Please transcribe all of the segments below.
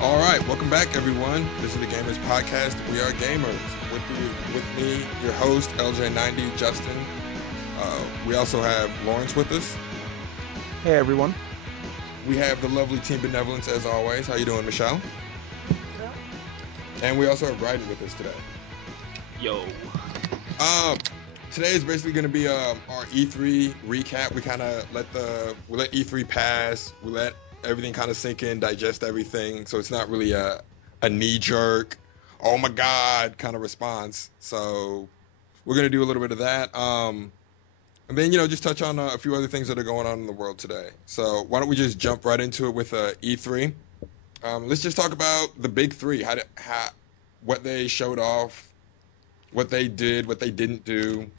All right, welcome back, everyone. This is the Gamers Podcast. We are gamers. With me, your host LJ90 Justin. We also have Lawrence with us. Hey everyone. We have the lovely Team Benevolence as always. How you doing, Michelle? And we also have Rident with us today. Yo. Um, Today is basically going to be our E3 recap. We kind of let E3 pass. We let everything kind of sink in, digest everything. So it's not really a knee jerk, oh my god kind of response. So we're going to do a little bit of that. And then just touch on a few other things that are going on in the world today. So why don't we just jump right into it with E3? Let's just talk about the big three. What they showed off, what they did, what they didn't do.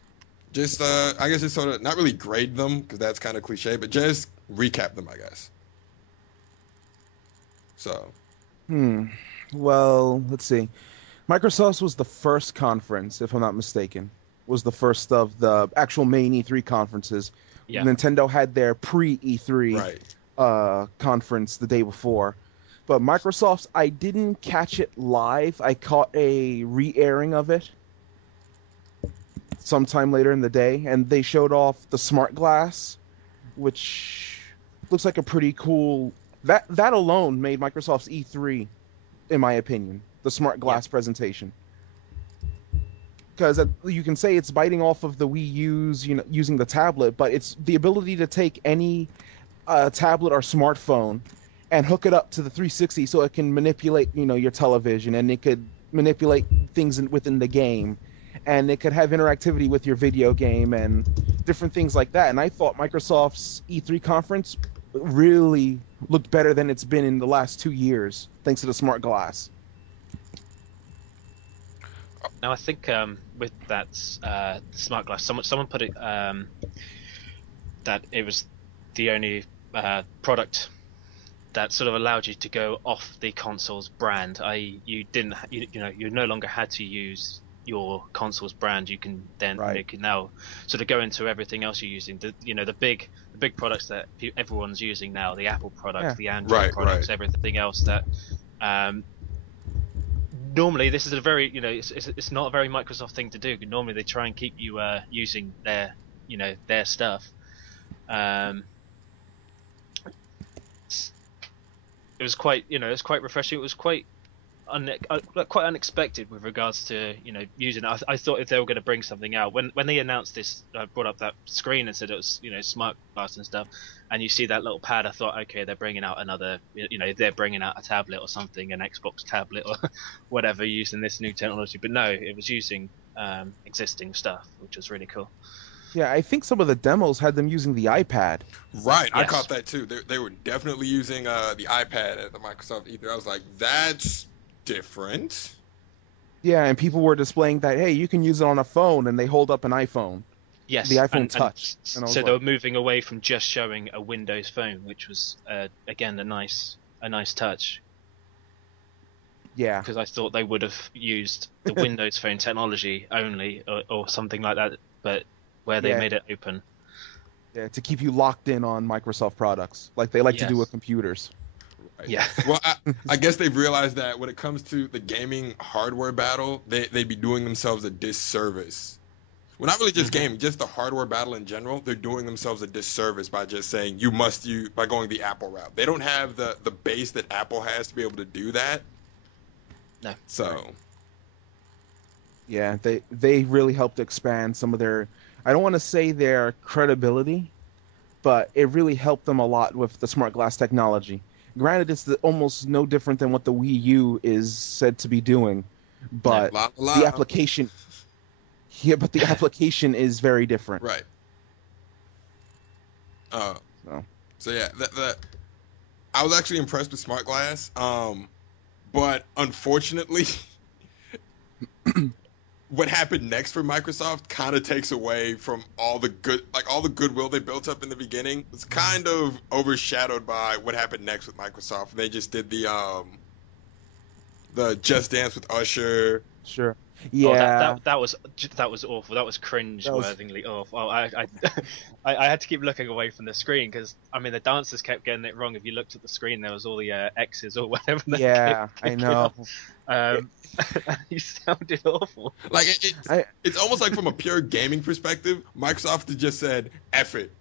Just I guess just sort of not really grade them because that's kind of cliche, but just recap them, I guess. So Hmm. Well, let's see. Microsoft's was the first conference, if I'm not mistaken. Was the first of the actual main E3 conferences. Yeah. Nintendo had their pre-E3 right, conference the day before. But Microsoft's, I didn't catch it live. I caught a re-airing of it sometime later in the day, and they showed off the smart glass, which looks like a pretty cool. That alone made Microsoft's E3, in my opinion, the smart Yeah. glass presentation. Because you can say it's biting off of the Wii U's, using the tablet, but it's the ability to take any tablet or smartphone and hook it up to the 360 so it can manipulate, your television, and it could manipulate things within the game, and it could have interactivity with your video game and different things like that. And I thought Microsoft's E3 conference really looked better than it's been in the last 2 years, thanks to the smart glass. Now I think with that smart glass, someone put it that it was the only product that sort of allowed you to go off the console's brand. I you didn't you no longer had to use your console's brand. You Right. can now sort of go into everything else you're using. The big products that everyone's using now, the Apple products, Yeah. the Android right, right. products, everything else that um, normally this is a very it's not a very Microsoft thing to do. Normally they try and keep you using their stuff. Um, it was quite it was quite refreshing. It was quite unexpected with regards to using it. I thought if they were going to bring something out when they announced this, brought up that screen and said it was smart glass and stuff, and you see that little pad, I thought okay, they're bringing out another they're bringing out a tablet or something, an Xbox tablet or whatever using this new technology. But no, it was using existing stuff, which was really cool. Yeah, I think some of the demos had them using the iPad. Right, I caught Yes. that too. They were definitely using the iPad at the Microsoft E3. I was like, that's different. Yeah, and people were displaying that, hey, you can use it on a phone, and they hold up an iPhone, the Yes, iPhone and Touch. And I was so they like, were moving away from just showing a Windows phone, which was again a nice touch, yeah. because I thought they would have used the Windows Phone technology only, or something like that, but where they Yeah, made it open. yeah, to keep you locked in on Microsoft products, like they like to do with Yes. computers. Right. Yeah. Well, I guess they've realized that when it comes to the gaming hardware battle, they'd be doing themselves a disservice. Well, not really just Hmm. gaming, just the hardware battle in general. They're doing themselves a disservice by just saying you must use by going the Apple route. They don't have the base that Apple has to be able to do that. No. Right. So, Yeah, they really helped expand some of their, I don't want to say their credibility, but it really helped them a lot with the smart glass technology. Granted, it's almost no different than what the Wii U is said to be doing, No. but la la the la. application, yeah, but the application is very different. Right. Uh. So, So yeah, that I was actually impressed with Smart Glass. But unfortunately, what happened next for Microsoft kind of takes away from all the goodwill they built up in the beginning. It's kind of overshadowed by what happened next with Microsoft. They just did the Just Dance with Usher. sure. Oh, Yeah, that was awful. That was that was cringe-worthingly awful. I had to keep looking away from the screen because I mean the dancers kept getting it wrong. If you looked at the screen, there was all the X's or whatever they kept yeah, I clicking off. know. Um, and he sounded awful. Like I it's almost like from a pure gaming perspective, Microsoft has just said, "Eff it,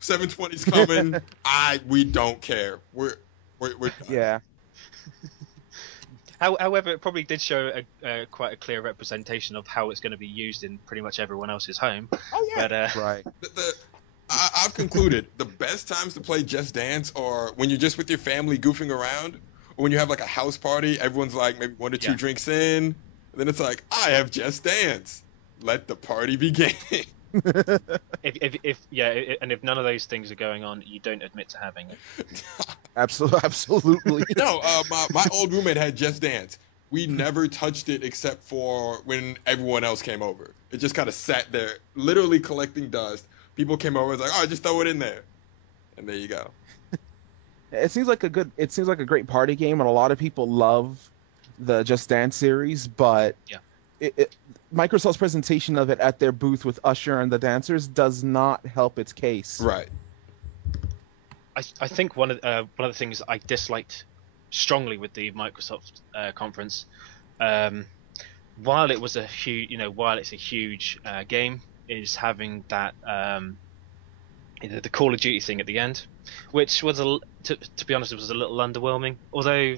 720's coming. We don't care. We're done." yeah. However, it probably did show quite a clear representation of how it's going to be used in pretty much everyone else's home. Oh yeah. But Right. I've concluded the best times to play Just Dance are when you're just with your family goofing around, or when you have like a house party. Everyone's like maybe one or two yeah, drinks in, and then it's like, I have Just Dance. Let the party begin. and if none of those things are going on, you don't admit to having it. Absolutely, absolutely. No, my old roommate had Just Dance. We never touched it except for when everyone else came over. It just kind of sat there, literally collecting dust. People came over, it's like, oh, just throw it in there, and there you go. It seems like a great party game, and a lot of people love the Just Dance series, but Yeah. Microsoft's presentation of it at their booth with Usher and the dancers does not help its case. Right. I think one of the things I disliked strongly with the Microsoft conference, um, while it's a huge game, is having that the Call of Duty thing at the end, which was to be honest, it was a little underwhelming. Although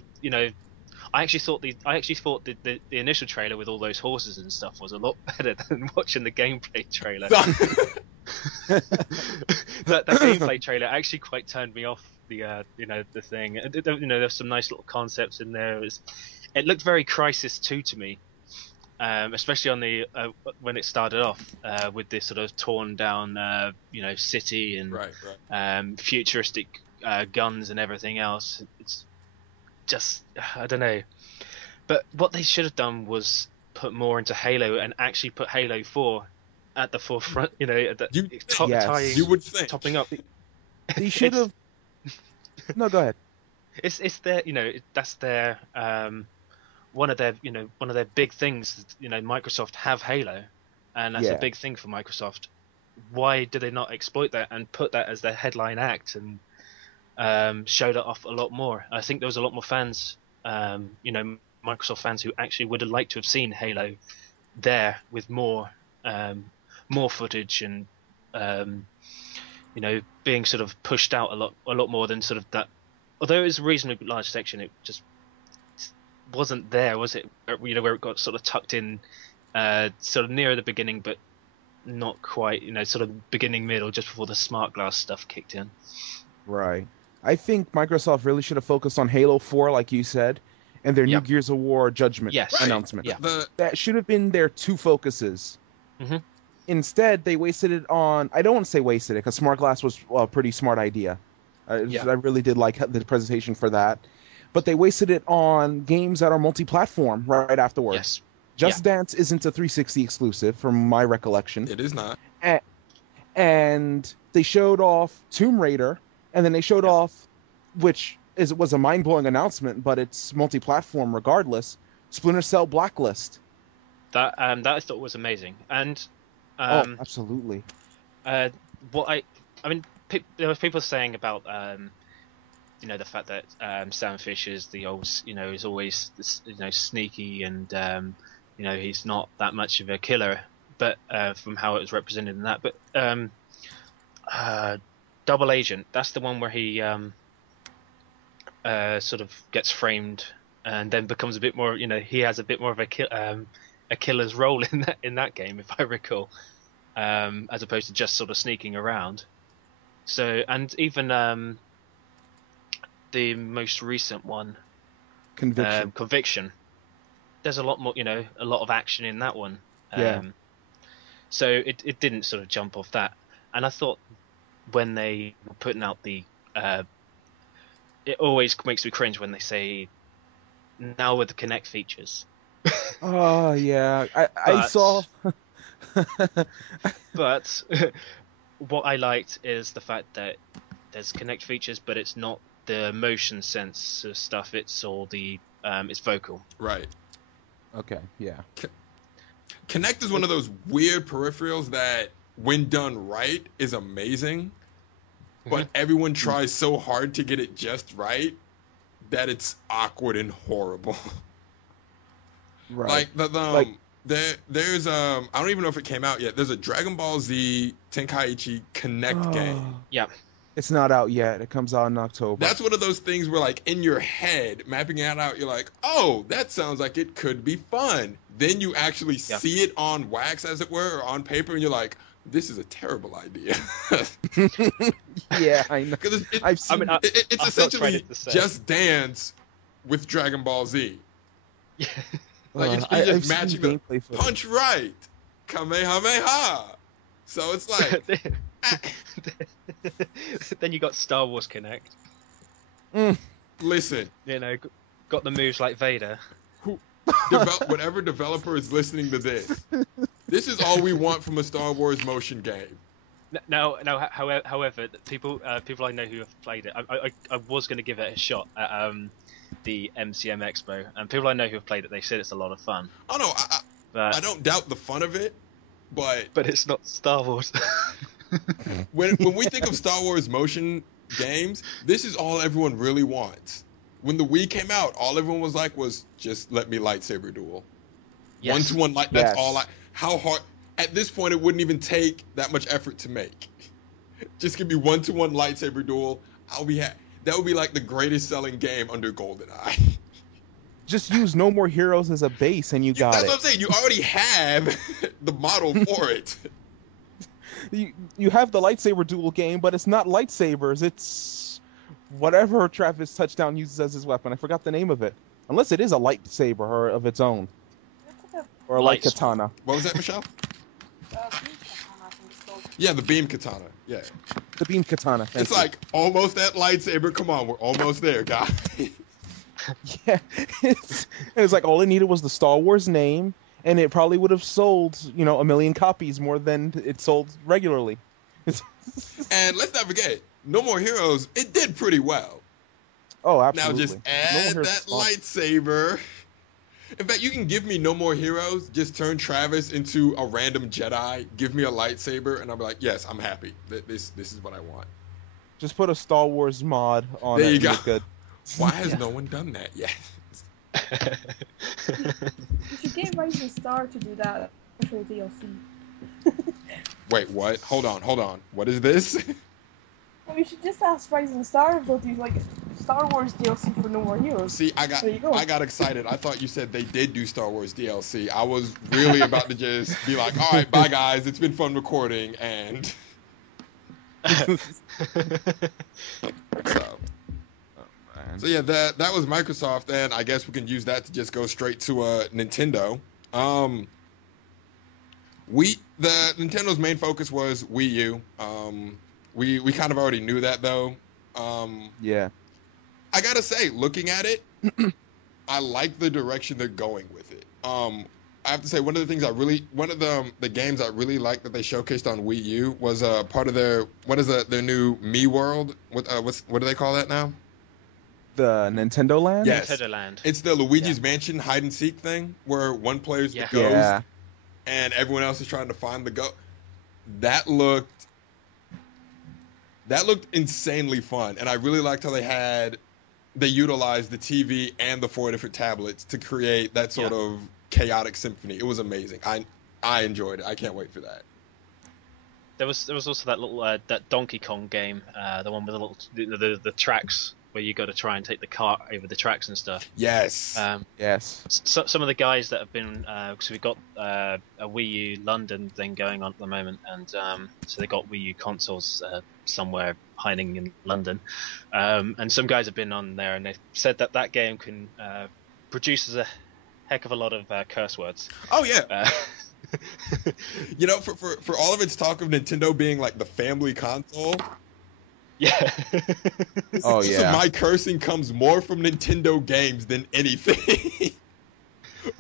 I actually thought the initial trailer with all those horses and stuff was a lot better than watching the gameplay trailer. That gameplay trailer actually quite turned me off the thing. There's some nice little concepts in there. It looked very Crisis 2 to me, especially on the when it started off with this sort of torn down city and Right, right. futuristic guns and everything else. It's just I don't know. But what they should have done was put more into Halo and actually put Halo 4 at the forefront. At the You would think. You Yes. would think. topping up. They should It's have. No, go ahead. it's their that's their one of their big things. Microsoft have Halo, and that's a Yeah. big thing for Microsoft. Why do they not exploit that and put that as their headline act and show that off a lot more? I think there was a lot more fans, Microsoft fans who actually would have liked to have seen Halo there with more footage and being sort of pushed out a lot more than sort of that. Although it was a reasonably large section, it just wasn't there, was it? Where it got sort of tucked in, sort of near the beginning, but not quite. Sort of beginning middle, just before the smart glass stuff kicked in. Right. I think Microsoft really should have focused on Halo 4, like you said, and their new Yeah. Gears of War Judgment Yes. Right. announcement. Yeah. That should have been their two focuses. hmm Instead, they wasted it on. I don't want to say wasted it because Smart Glass was a pretty smart idea. Yeah. I really did like the presentation for that, but they wasted it on games that are multi-platform right afterwards. Yes. Yeah. Just Dance isn't a 360 exclusive, from my recollection, It is not. and they showed off Tomb Raider, and then they showed Yep. off, was a mind-blowing announcement, but it's multi-platform regardless. Splinter Cell Blacklist. That I thought was amazing, and Oh, um, absolutely. uh, what I mean, there was people saying about the fact that Sam Fisher's the old, is always sneaky and he's not that much of a killer, but from how it was represented in that, but uh, Double Agent, that's the one where he sort of gets framed and then becomes a bit more, he has a bit more of a killer's role in that game, if I recall, as opposed to just sort of sneaking around. So, and even the most recent one, Conviction. Conviction, there's a lot more, a lot of action in that one. Yeah. So it didn't sort of jump off that. And I thought when they were putting out it always makes me cringe when they say now with the Connect features. Oh yeah. I saw. But but what I liked is the fact that there's Connect features, but it's not the motion sensor stuff. It's all it's vocal. Right. Okay. Yeah. Kinect is one of those weird peripherals that, when done right, is amazing, but everyone tries so hard to get it just right that it's awkward and horrible. Right. Like Like, there's I don't even know if it came out yet. There's a Dragon Ball Z Tenkaichi Connect game. Yeah. it's not out yet. It comes out in October. That's one of those things where, like, in your head, mapping it out, you're like, oh, that sounds like it could be fun. Then you actually Yeah. see it on wax, as it were, or on paper, and you're like, this is a terrible idea. Yeah, I know. Because I've seen. it's I've not tried essentially it the same. Just Dance with Dragon Ball Z. Yeah. Like, you're just I've seen matching the gameplay footage. punch right, Kamehameha. So it's like, Then you got Star Wars Connect. listen, You know, got the moves like Vader. whatever developer is listening to this, this is all we want from a Star Wars motion game. No. However, people I know who have played it. I was going to give it a shot at the MCM Expo, and people I know who have played it, they said it's a lot of fun. Oh no, But I don't doubt the fun of it, but it's not Star Wars. when we think of Star Wars motion games, this is all everyone really wants. When the Wii came out, all everyone was like was just let me lightsaber duel. Yes. 1-to-1 light. That's all I. How hard? At this point, it wouldn't even take that much effort to make. Just give me 1-to-1 lightsaber duel. I'll be that would be like the greatest selling game under GoldenEye. Just use No More Heroes as a base, and you got That's it. what I'm saying. You already have the model for it. You have the lightsaber duel game, but it's not lightsabers. It's whatever Travis Touchdown uses as his weapon. I forgot the name of it. Unless it is a lightsaber or of its own, It's like or a light katana. What was that, Michelle? a beam katana, I think it's called. Yeah, the beam katana. Yeah. The beam katana. Thank It's you. like almost that lightsaber. Come on, we're almost there, guys. Yeah, it's like all it needed was the Star Wars name, and it probably would have sold, 1 million copies more than it sold regularly. And let's not forget, No More Heroes, it did pretty well. Oh, Now just absolutely. No More add Heroes that is fun. lightsaber. In fact, you can give me No More Heroes, just turn Travis into a random Jedi, give me a lightsaber, and I'll be like, yes, I'm happy. This is what I want. Just put a Star Wars mod on There it you and go. you're good. Why has Yeah. no one done that yet? You should get Rising Star to do that actual DLC. Wait, what? Hold on. What is this? Well, you should just ask Rising Star if they'll do like Star Wars DLC for No More Heroes. See, There you go. I got excited. I thought you said they did do Star Wars DLC. I was really about to just be like, all right, bye guys. It's been fun recording, and so. So yeah, that was Microsoft, and I guess we can use that to just go straight to Nintendo. The Nintendo's main focus was Wii U. We kind of already knew that though. Yeah. I gotta say, looking at it, I like the direction they're going with it. I have to say, one of the games I really liked that they showcased on Wii U was part of their new Mii World. What do they call that now? The Nintendo Land? Yes. Nintendo Land. It's the Luigi's Mansion hide and seek thing where one player's the Yeah. ghost Yeah. and everyone else is trying to find the ghost. That looked insanely fun, and I really liked how they utilized the TV and the 4 different tablets to create that sort of chaotic symphony. It was amazing. I enjoyed it. I can't wait for that. There was also that little that Donkey Kong game, the one with the little the tracks where you got to try and take the cart over the tracks and stuff. Yes. Yes. Some of the guys that have been because we've got a Wii U London thing going on at the moment, and so they got Wii U consoles somewhere hiding in London, and some guys have been on there and they said that game can produces a heck of a lot of curse words. Oh yeah. For all of its talk of Nintendo being like the family console, Yeah. Oh, this yeah. my cursing comes more from Nintendo games than anything.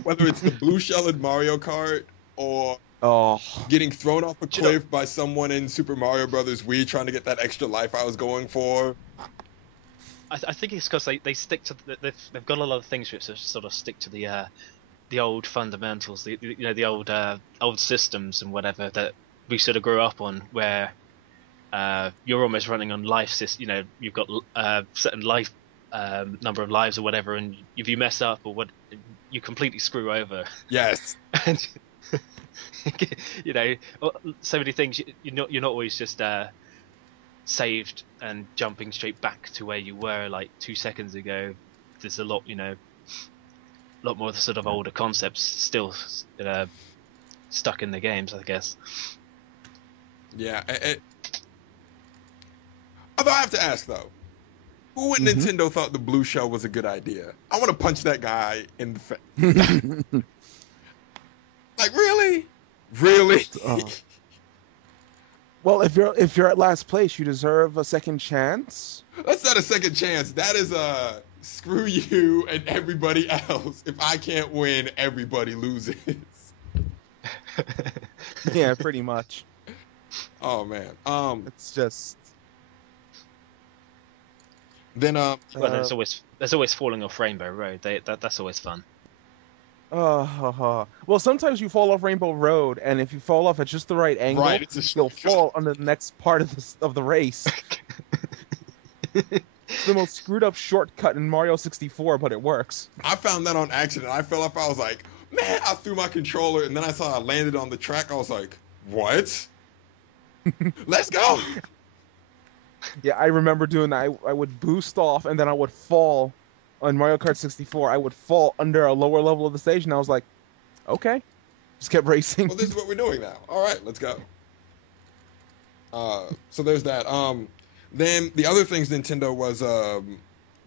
Whether it's the blue-shelled Mario Kart or Oh, getting thrown off a Do you know- cliff by someone in Super Mario Brothers Wii trying to get that extra life I was going for. I think it's because they stick to they've got a lot of things which sort of stick to the the old fundamentals, the old systems and whatever that we sort of grew up on, where you're almost running on life system. You've got certain life number of lives or whatever, and if you mess up or what, you completely screw over. Yes. And so many things. You're not always just saved and jumping straight back to where you were like 2 seconds ago. There's a lot more of the sort of older concepts still stuck in the games, I guess. Yeah. Although I have to ask though, who at Nintendo thought the blue shell was a good idea? I want to punch that guy in the face. Like, really? Really? Well, if you're at last place, you deserve a second chance. That's not a second chance. That is a screw you and everybody else. If I can't win, everybody loses. Yeah, pretty much. Oh man. It's just Then Well, there's always falling off Rainbow Road. That's always fun. well, sometimes you fall off Rainbow Road, and if you fall off at just the right angle, right, it's a you'll shortcut. fall on the next part of the race. It's the most screwed up shortcut in Mario 64, but it works. I found that on accident. I fell off. I was like, man, I threw my controller, and then I saw I landed on the track. I was like, what? Let's go. Yeah, I remember doing that. I would boost off, and then I would fall on Mario Kart 64. I would fall under a lower level of the stage, and I was like, okay. Just kept racing. Well, this is what we're doing now. All right, let's go. So there's that. Then the other things Nintendo was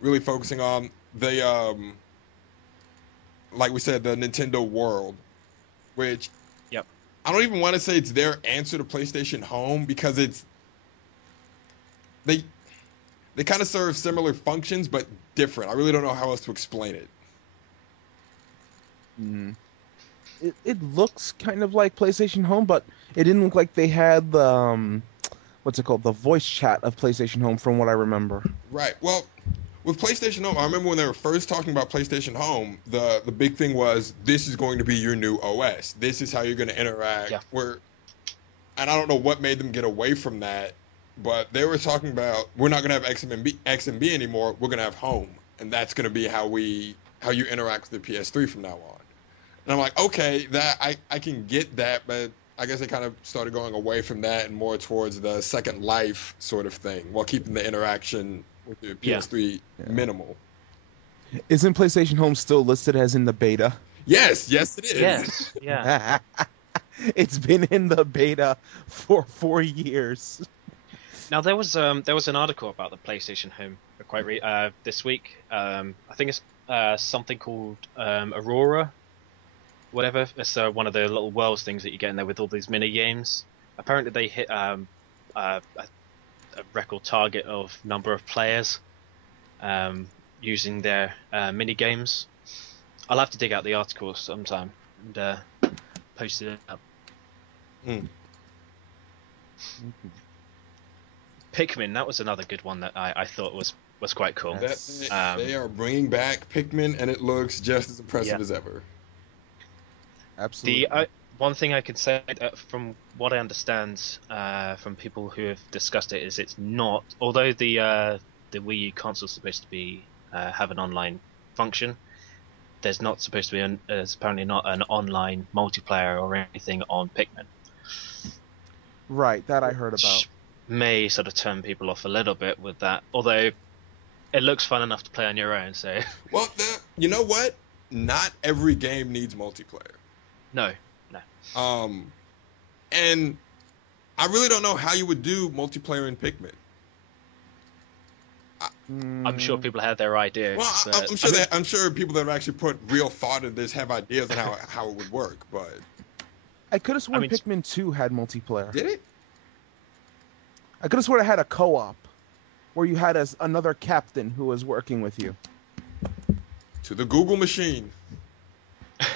really focusing on, they like we said, the Nintendo World, which Yep. I don't even want to say it's their answer to PlayStation Home because they they kind of serve similar functions but different. I really don't know how else to explain it. It looks kind of like PlayStation Home, but it didn't look like they had the what's it called, the voice chat of PlayStation Home, from what I remember. Right. Well, with PlayStation Home, I remember when they were first talking about PlayStation Home, the big thing was this is going to be your new OS. This is how you're going to interact. Yeah. And I don't know what made them get away from that, but they were talking about we're not going to have XMB anymore. We're going to have Home, and that's going to be how you interact with the PS3 from now on. And I'm like, okay, that I can get that, but I guess they kind of started going away from that and more towards the Second Life sort of thing, while keeping the interaction with the PS3 minimal. Isn't PlayStation Home still listed as in the beta? Yes, it is. Yes. Yeah. It's been in the beta for 4 years. Now there was an article about the PlayStation Home this week. I think it's something called Aurora, whatever. It's one of the little worlds things that you get in there with all these mini games. Apparently they hit a record target of number of players using their mini games. I'll have to dig out the article sometime and post it up. Pikmin, that was another good one that I thought was quite cool. They are bringing back Pikmin, and it looks just as impressive as ever. Absolutely. The one thing I can say from what I understand from people who have discussed it is it's not. Although the Wii U console is supposed to be have an online function, there's not supposed to be there's apparently not an online multiplayer or anything on Pikmin. Right, that I heard about. May sort of turn people off a little bit with that, although it looks fun enough to play on your own. So, well, you know what? Not every game needs multiplayer. No. And I really don't know how you would do multiplayer in Pikmin. I'm sure people have their ideas. Well, I'm sure people that have actually put real thought into this have ideas on how it would work, but I could have sworn Pikmin 2 had multiplayer. Did it? I could have sworn it had a co-op where you had another captain who was working with you. To the Google machine.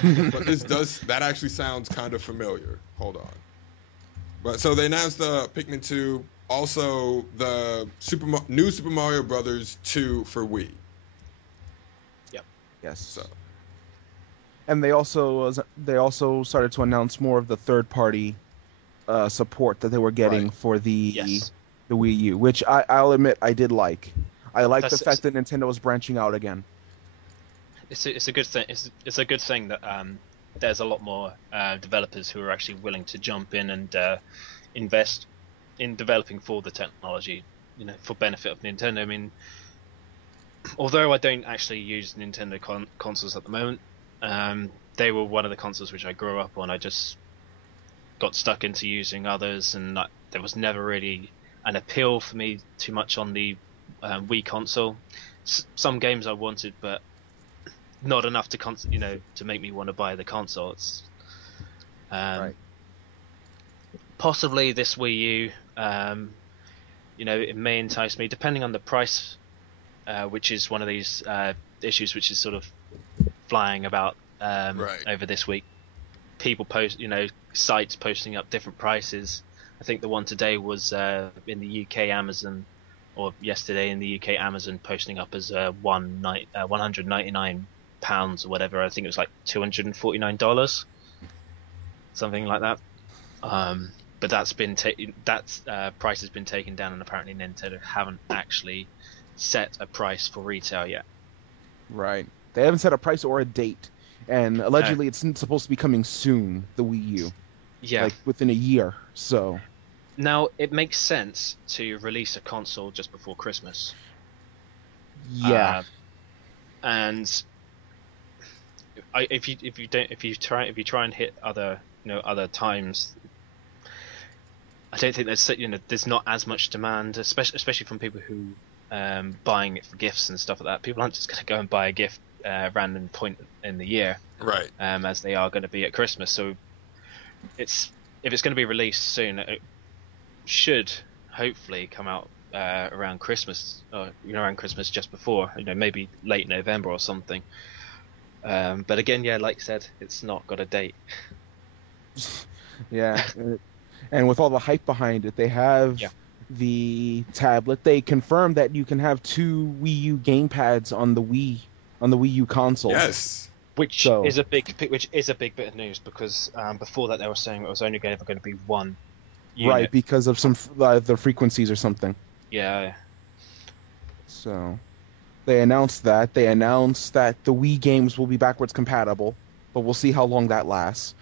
But that actually sounds kind of familiar. Hold on. But so they announced the Pikmin 2, also the new Super Mario Brothers 2 for Wii. Yep. Yes. So And they also started to announce more of the third party support that they were Right. getting for Yes, the Wii U, which I'll admit I did like. I like the that's fact that Nintendo was branching out again. it's a good thing. It's a good thing that there's a lot more developers who are actually willing to jump in and invest in developing for the technology, for benefit of Nintendo. I mean, although I don't actually use Nintendo consoles at the moment, they were one of the consoles which I grew up on. I just got stuck into using others, and there was never really an appeal for me too much on the Wii console. Some games I wanted, but not enough to make me want to buy the console. Um, Right. Possibly this Wii U, it may entice me depending on the price, which is one of these issues which is sort of flying about Right. over this week. People post, sites posting up different prices. I think the one today was in the UK Amazon, or yesterday in the UK Amazon, posting up as £199 or whatever. I think it was like $249, something like that. But that price has been taken down, and apparently Nintendo haven't actually set a price for retail yet. Right. They haven't set a price or a date, and No. allegedly it's supposed to be coming soon. The Wii U, Yeah. like within a year. So Now it makes sense to release a console just before Christmas. yeah, Uh, and if you try and hit other times, I don't think there's not as much demand, especially from people who buying it for gifts and stuff like that. People aren't just going to go and buy a gift random point in the year, Right. as they are going to be at Christmas. So if it's going to be released soon, it should hopefully come out around Christmas, or around Christmas just before, maybe late November or something. But again, yeah, like I said, it's not got a date. yeah. And with all the hype behind it, they Yeah. have the tablet. They confirmed that you can have two Wii U gamepads on the Wii U console. Yes. Which So is a big bit of news, because before that they were saying it was only ever going to be one right, unit. because of the frequencies or something. Yeah, So they announced that. They announced that the Wii games will be backwards compatible, but we'll see how long that lasts.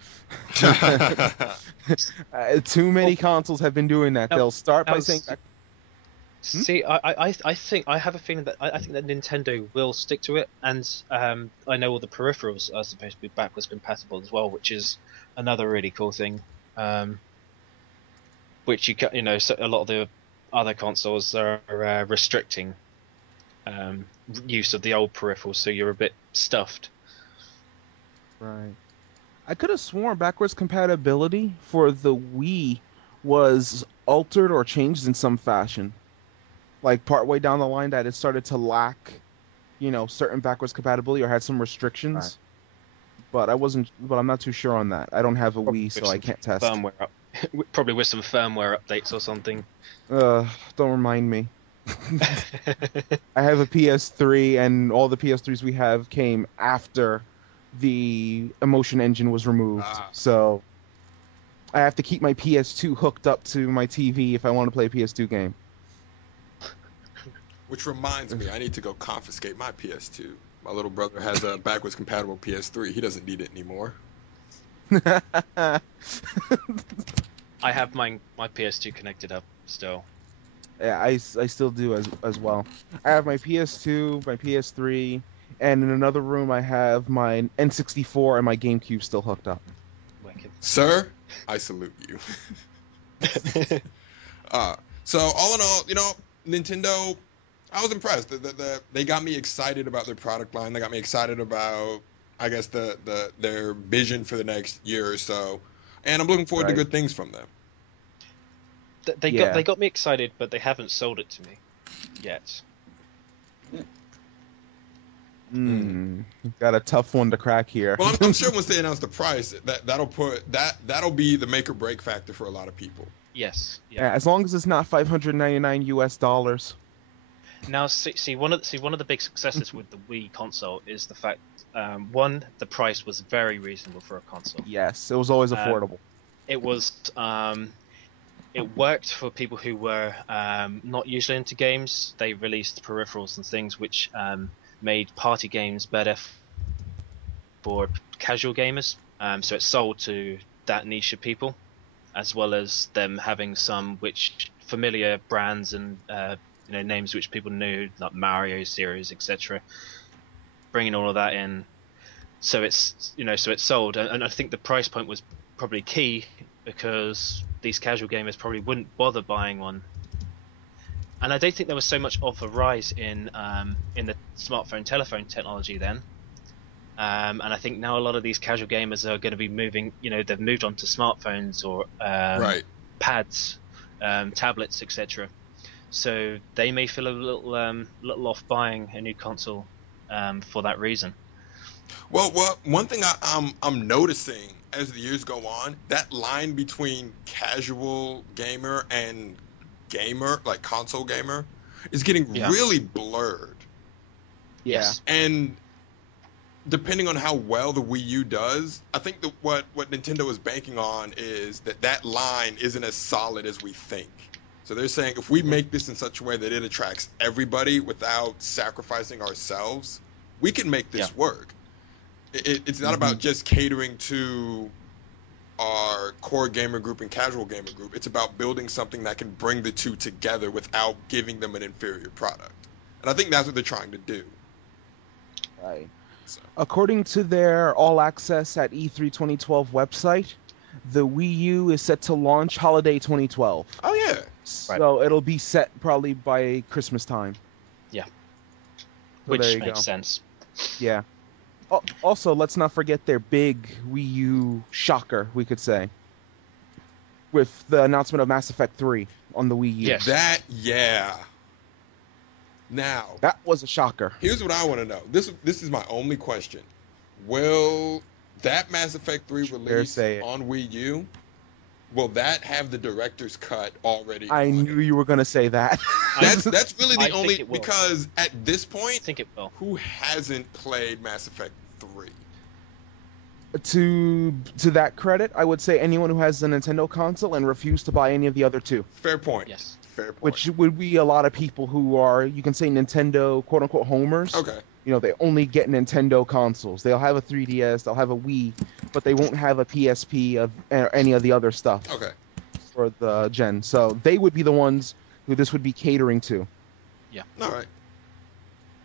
Too well, many consoles have been doing that. now, They'll start now by saying, Hmm? see, I think I have a feeling that I think that Nintendo will stick to it, and I know all the peripherals are supposed to be backwards compatible as well, which is another really cool thing. Um, which so a lot of the other consoles are restricting use of the old peripherals, so you're a bit stuffed. right. I could have sworn backwards compatibility for the Wii was altered or changed in some fashion. Like partway down the line that it started to lack, certain backwards compatibility or had some Right. restrictions. But I'm not too sure on that. I don't have a Probably Wii, with so I some can't test. firmware up, probably with some firmware updates or something. Don't remind me. I have a PS3, and all the PS3s we have came after the Emotion Engine was removed. Ah, So I have to keep my PS2 hooked up to my TV if I want to play a PS2 game. which reminds me, I need to go confiscate my PS2. My little brother has a backwards compatible PS3. He doesn't need it anymore. I have my PS2 connected up still. Yeah, I still do as well. I have my PS2, my PS3, and in another room I have my N64 and my GameCube still hooked up. Wicked. Sir, I salute you. Uh, so all in all, Nintendo, I was impressed. They got me excited about their product line. They got me excited about, I guess, their vision for the next year or so. And I'm looking forward to Right. good things from them. Yeah. They got me excited, but they haven't sold it to me yet. Mm. Got a tough one to crack here. Well, I'm sure once they announce the price, that'll be the make or break factor for a lot of people. Yes, yeah. Yeah, as long as it's not 599 US dollars. Now, one of the big successes with the Wii console is the fact, one, the price was very reasonable for a console. Yes, it was always Um, affordable. it was it worked for people who were not usually into games. They released peripherals and things which made party games better for casual gamers. So it sold to that niche of people, as well as them having some which familiar brands and names which people knew, like Mario series, etc. Bringing all of that in, so it sold, and I think the price point was probably key because these casual gamers probably wouldn't bother buying one. And I don't think there was so much of a rise in the smartphone telephone technology then. And I think now a lot of these casual gamers are going to be moving. They've moved on to smartphones or Right. pads, tablets, etc. So they may feel a little off buying a new console for that reason. Well, one thing I'm noticing as the years go on, that line between casual gamer and gamer, like console gamer, is getting Yeah. really blurred. Yeah. Yes. And depending on how well the Wii U does, I think that what Nintendo is banking on is that line isn't as solid as we think. So they're saying if we Mhm. make this in such a way that it attracts everybody without sacrificing ourselves, we can make Yeah. this work. It's not Mhm. about just catering to our core gamer group and casual gamer group. It's about building something that can bring the two together without giving them an inferior product. And I think that's what they're trying to do. Right. So, According to their All Access at E3 2012 website, the Wii U is set to launch holiday 2012. oh yeah, Right. So it'll be set probably by Christmas time. Yeah. So there Which you makes go. sense. Yeah. Also, let's not forget their big Wii U shocker, we could say, with the announcement of Mass Effect 3 on the Wii U. Yes. yeah. Now, That was a shocker. here's what I want to know. This is my only question. Will that Mass Effect 3 Dare release say it. on Wii U? Will that have the director's cut already I on knew it? you were going to say that. I That's really the I think only, it will. because at this I point, think it will. who hasn't played Mass Effect 3? To that credit, I would say anyone who has a Nintendo console and refused to buy any of the other two, Fair point. Yes. Fair point. which would be a lot of people who are, you can say, Nintendo quote unquote homers. Okay. They only get Nintendo consoles. They'll have a 3DS, they'll have a Wii, but they won't have a PSP of any of the other stuff Okay. for the gen. So they would be the ones who this would be catering to. Yeah. All right.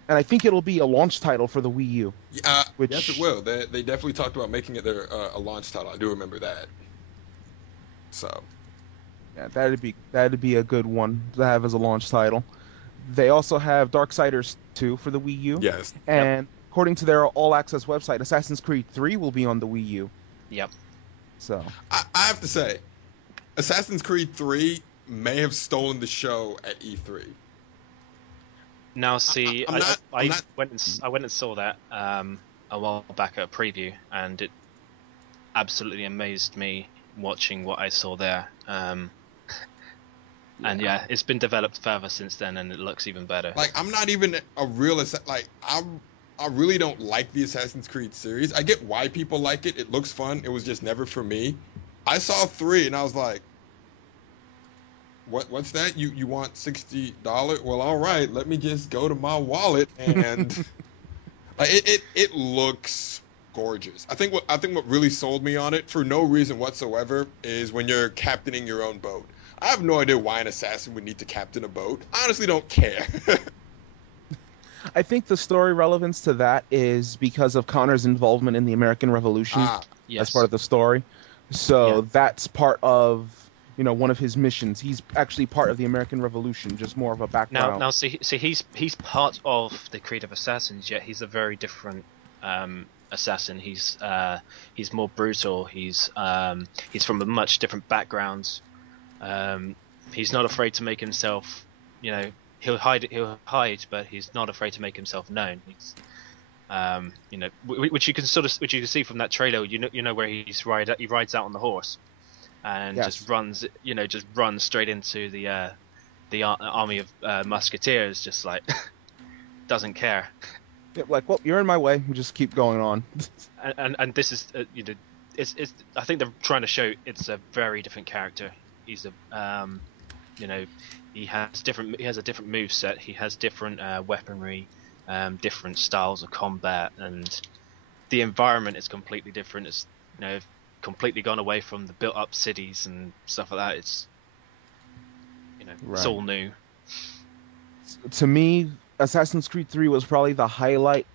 And I think it'll be a launch title for the Wii U, Yes, it which will. They definitely talked about making it their a launch title. I do remember that. So, yeah, that'd be a good one to have as a launch title. They also have Darksiders 2 for the Wii U, yes. Yep. and according to their All Access website, Assassin's Creed 3 will be on the Wii U. Yep. So, I have to say, Assassin's Creed 3 may have stolen the show at E3. Now, see, I'm not. I'm not. I went and saw that a while back at a preview, and it absolutely amazed me watching what I saw there. And yeah, it's been developed further since then, and it looks even better. Like, I'm not even a real. Like, I really don't like the Assassin's Creed series. I get why people like it. It looks fun. It was just never for me. I saw 3 and I was like, what's that? You want $60? Well, all right. Let me just go to my wallet and like it looks gorgeous. I think what really sold me on it for no reason whatsoever is when you're captaining your own boat. I have no idea why an assassin would need to captain a boat. I honestly don't care. I think the story relevance to that is because of Connor's involvement in the American Revolution Ah, as part Yes. of the story. So Yeah. that's part of, one of his missions. He's actually part of the American Revolution, just more of a background. Now, see, he's part of the Creed of Assassins, yet he's a very different assassin. He's more brutal. He's from a much different background. Um, he's not afraid to make himself, he'll hide, but he's not afraid to make himself known. He's, which you can see from that trailer. Where he rides out on the horse and Yes. just runs straight into the army of musketeers just like doesn't care. Yeah, like, well, you're in my way. Just keep going on. And this is it's I think they're trying to show it's a very different character. He's a he has a different move set. He has different weaponry, different styles of combat, and the environment is completely different. It's completely gone away from the built up cities and stuff like that. It's it's all new. To me, Assassin's Creed 3 was probably the highlight,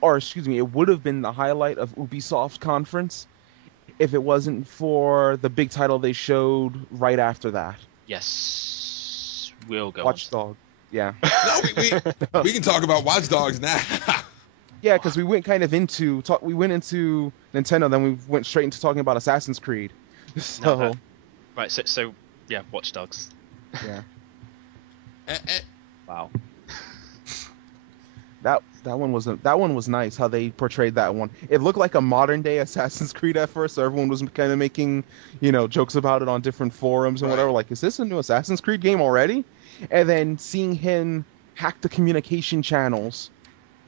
or excuse me, it would have been the highlight of Ubisoft's conference if it wasn't for the big title they showed right after that. Yes, we'll go Watch Dogs. Yeah. No, we can talk about Watch Dogs now. Yeah, because we went kind of into talk. We went into Nintendo, then we went straight into talking about Assassin's Creed. So No, right. So yeah, Watch Dogs. yeah, And Wow. that one was nice how they portrayed that one. It looked like a modern day Assassin's Creed at first, so everyone was kind of making jokes about it on different forums and whatever. Right. Like, is this a new Assassin's Creed game already? And then seeing him hack the communication channels.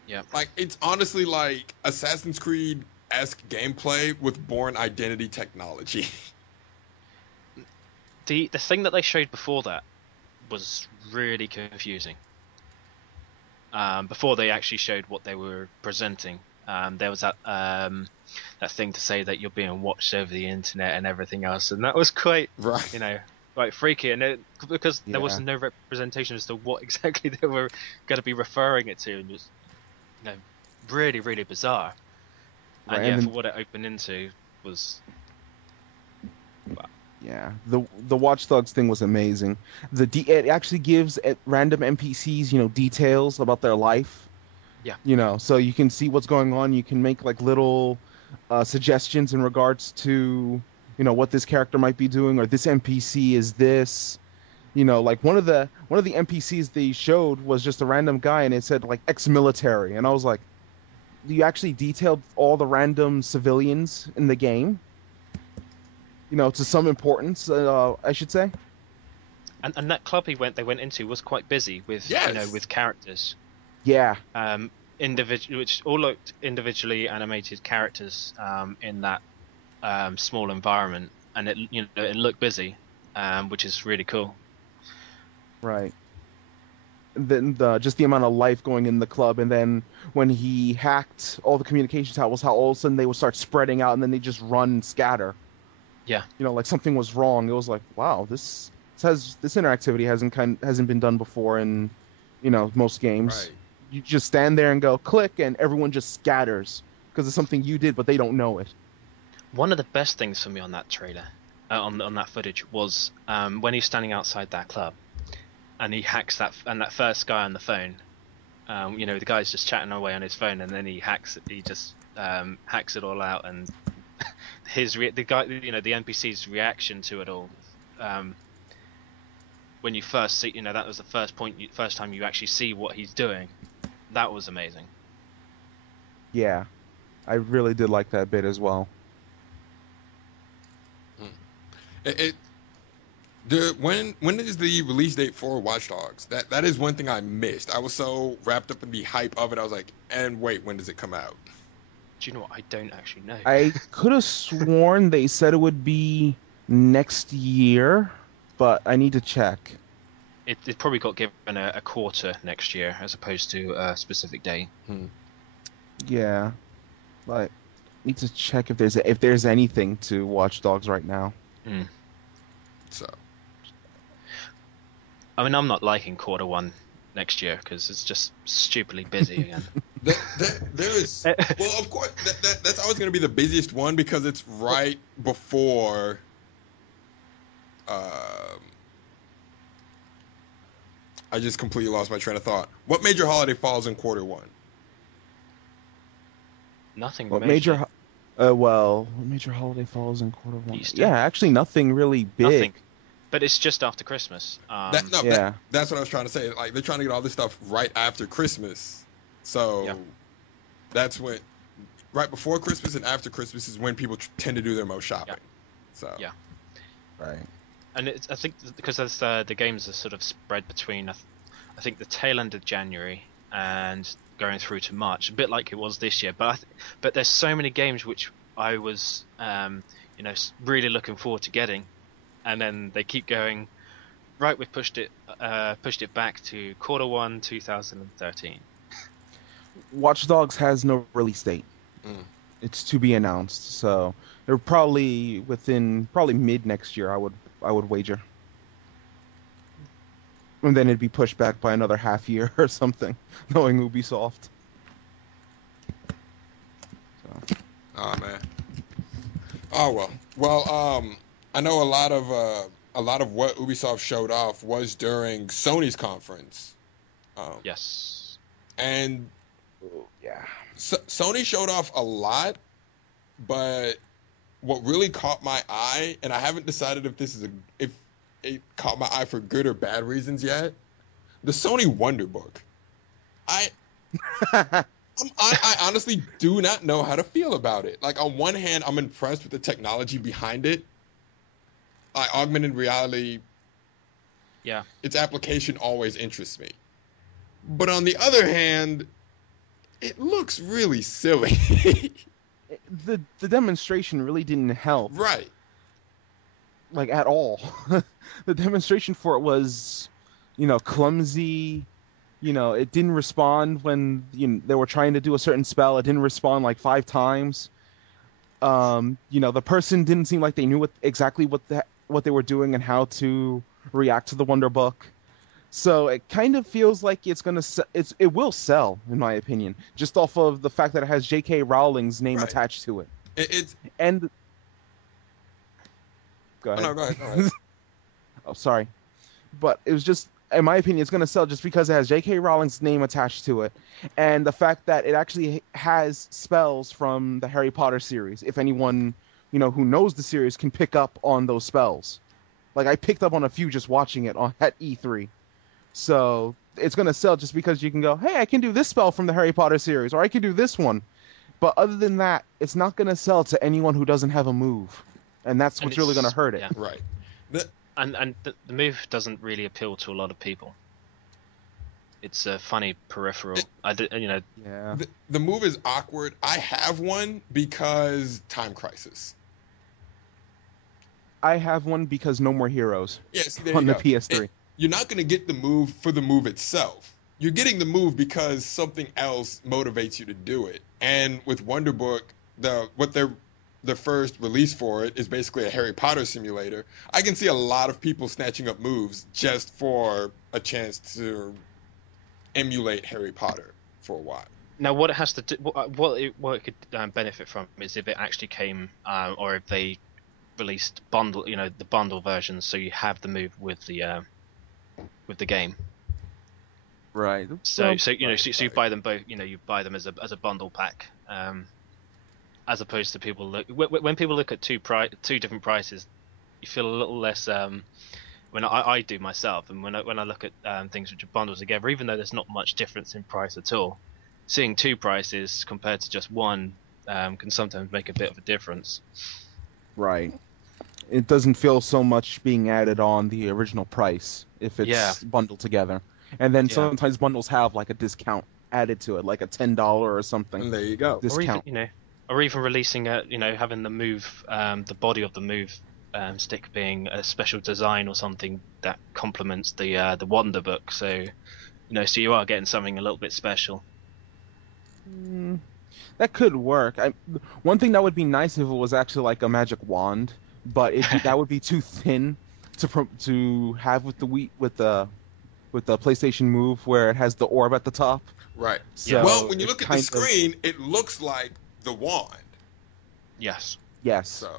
Yeah. like it's honestly like Assassin's Creed-esque gameplay with Bourne Identity technology. The thing that they showed before that was really confusing. Before they actually showed what they were presenting, there was that thing to say that you're being watched over the internet and everything else, and that was quite Right. quite freaky, and because there was Yeah. no representation as to what exactly they were going to be referring it to, and just really really bizarre. And Right, yeah, and for then what it opened into was yeah, the Watch Dogs thing was amazing. It actually gives random NPCs, details about their life. yeah. So you can see what's going on. You can make like little suggestions in regards to, what this character might be doing, or this NPC is this. Like one of the NPCs they showed was just a random guy, and it said like ex-military, and I was like, you actually detailed all the random civilians in the game, to some importance, I should say. And that club they went into was quite busy with Yes. with characters. Yeah, Which all looked individually animated characters in that small environment, and it looked busy, which is really cool. right. Then just the amount of life going in the club, and then when he hacked all the communication towers, how all of a sudden they would start spreading out, and then they just run and scatter. Yeah, Like something was wrong. It was like, wow, this interactivity hasn't been done before in most games. Right. You just stand there and go click, and everyone just scatters because it's something you did, but they don't know it. one of the best things for me on that trailer, on that footage, was when he's standing outside that club and he hacks that first guy on the phone. The guy's just chatting away on his phone, and then he just hacks it all out, and the guy, the NPC's reaction to it all. When you first see, that was the first time you actually see what he's doing. That was amazing. Yeah, I really did like that bit as well. It when is the release date for Watch Dogs? That is one thing I missed. I was so wrapped up in the hype of it. I was like, and wait, when does it come out? Do you know what? I don't actually know. I could have sworn they said it would be next year, but I need to check. It probably got given a quarter next year as opposed to a specific date. Yeah, but need to check if there's anything to Watch Dogs right now. Mm. So I mean, I'm not liking quarter one next year because it's just stupidly busy again. there is, well, of course that's always going to be the busiest one because it's right before. Um, I just completely lost my train of thought. What major holiday falls in quarter one? Nothing What major. what major holiday falls in quarter one? Easter. Yeah, actually nothing really big. Nothing. But it's just after Christmas. Yeah. That's what I was trying to say. Like they're trying to get all this stuff right after Christmas, so Yeah. that's when, right before Christmas and after Christmas is when people tend to do their most shopping. Yeah. So Yeah. Right. And I think because the games are sort of spread between, I think the tail end of January and going through to March, a bit like it was this year. But there's so many games which I was, really looking forward to getting, and then they keep going. Right, we've pushed it back to Q1 2013. Watch Dogs has no release date. Mm. It's to be announced, so they're probably probably mid next year. I would wager, and then it'd be pushed back by another half year or something, knowing Ubisoft. So Oh man. Oh well. Well, I know a lot of what Ubisoft showed off was during Sony's conference. Um, Yes. and yeah, Sony showed off a lot, but what really caught my eye, and I haven't decided if it caught my eye for good or bad reasons yet, the Sony Wonder Book. I I honestly do not know how to feel about it. Like on one hand, I'm impressed with the technology behind it. Like augmented reality, Yeah. its application always interests me. But on the other hand, it looks really silly. the demonstration really didn't help, Right. like at all. The demonstration for it was, clumsy. It didn't respond when they were trying to do a certain spell. It didn't respond like 5 times. The person didn't seem like they knew exactly what they were doing and how to react to the Wonder Book. So it kind of feels like it will sell, in my opinion, just off of the fact that it has J.K. Rowling's name Right. attached to it. It's And go oh ahead. no, go ahead, go ahead. Oh, sorry. But it was just, in my opinion, it's going to sell just because it has J.K. Rowling's name attached to it, and the fact that it actually has spells from the Harry Potter series. If anyone who knows the series can pick up on those spells, like I picked up on a few just watching it at E3. So it's going to sell just because you can go, hey, I can do this spell from the Harry Potter series, or I can do this one. But other than that, it's not going to sell to anyone who doesn't have a move, and that's And what's really going to it's hurt it. yeah. Right. The, And the move doesn't really appeal to a lot of people. It's a funny peripheral. Yeah. the move is awkward. I have one because Time Crisis. I have one because No More Heroes Yeah, see, there you on the go. PS3. You're not going to get the move for the move itself. You're getting the move because something else motivates you to do it. And with Wonder Book, the first release for it is basically a Harry Potter simulator. I can see a lot of people snatching up moves just for a chance to emulate Harry Potter for a while. Now, what it has to do, what it could benefit from is if it actually came, or if they released bundle, the bundle version, so you have the move with the game. Right. So, Well, so you buy them both. You buy them as a bundle pack, as opposed to people when people look at two different prices, you feel a little less. When I do myself, and when I look at things which are bundled together, even though there's not much difference in price at all, seeing two prices compared to just one can sometimes make a bit of a difference. right. It doesn't feel so much being added on the original price if Yeah, it's bundled together. And then yeah, sometimes bundles have like a discount added to it, like a $10 or something And there you go. or even discount. releasing having the move, the body of the move stick being a special design or something that complements the Wonder Book. So so you are getting something a little bit special. Mm, that could work. One thing that would be nice if it was actually like a magic wand, but that would be too thin to have with the PlayStation Move where it has the orb at the top. Right. Yeah. Well, So when you it look at the kind of screen, it looks like the wand. Yes. yes. So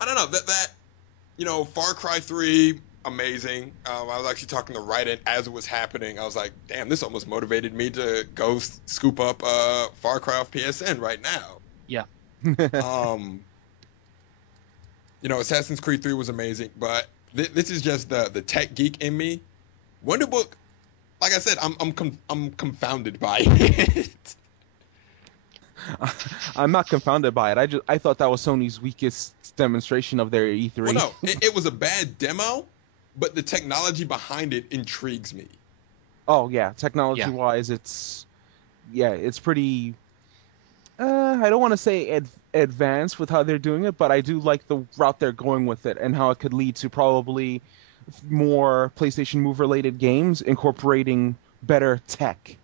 I don't know that Far Cry 3, amazing. I was actually talking to Rident as it was happening. I was like, damn, this almost motivated me to go scoop up Far Cry off PSN right now. Yeah. Um, Assassin's Creed 3 was amazing, but this is just the tech geek in me. Wonder Book, like I said, I'm confounded by it. I'm not confounded by it. I thought that was Sony's weakest demonstration of their Well, E3. no, it was a bad demo, but the technology behind it intrigues me. Oh yeah, technology Yeah. wise, it's pretty. I don't want to say advanced with how they're doing it, but I do like the route they're going with it and how it could lead to probably more PlayStation Move related games incorporating better tech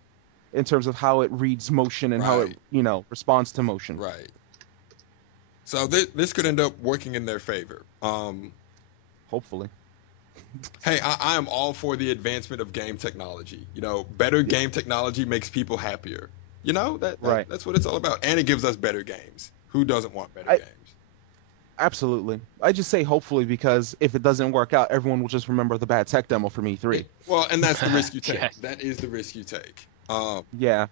in terms of how it reads motion and how it, Right, responds to motion. right. So this could end up working in their favor. Hopefully. Hey, I am all for the advancement of game technology. Better Yeah, game technology makes people happier. right. That's what it's all about, and it gives us better games. Who doesn't want better I games? Absolutely. I just say hopefully because if it doesn't work out, everyone will just remember the bad tech demo from E3. Well, and that's the risk you take. Yes. That is the risk you take. Yeah.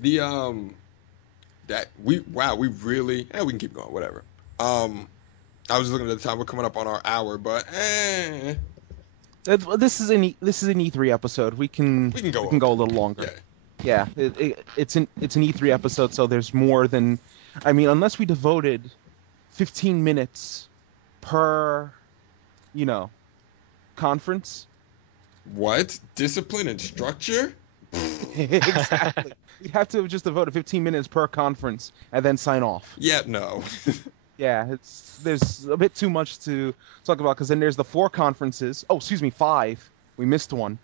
The that we really we can keep going, whatever. I was just looking at the time. We're coming up on our hour, but This is an E3 episode. We can we can we go can over go a it. little longer. Yeah, Yeah, it's an E3 episode, so there's more than, I mean, unless we devoted 15 minutes per, you know, conference. what discipline and structure? Exactly. We'd have to have just devoted 15 minutes per conference and then sign off. Yeah, no. Yeah, there's a bit too much to talk about because then there's the four conferences. Oh, excuse me, five. We missed one.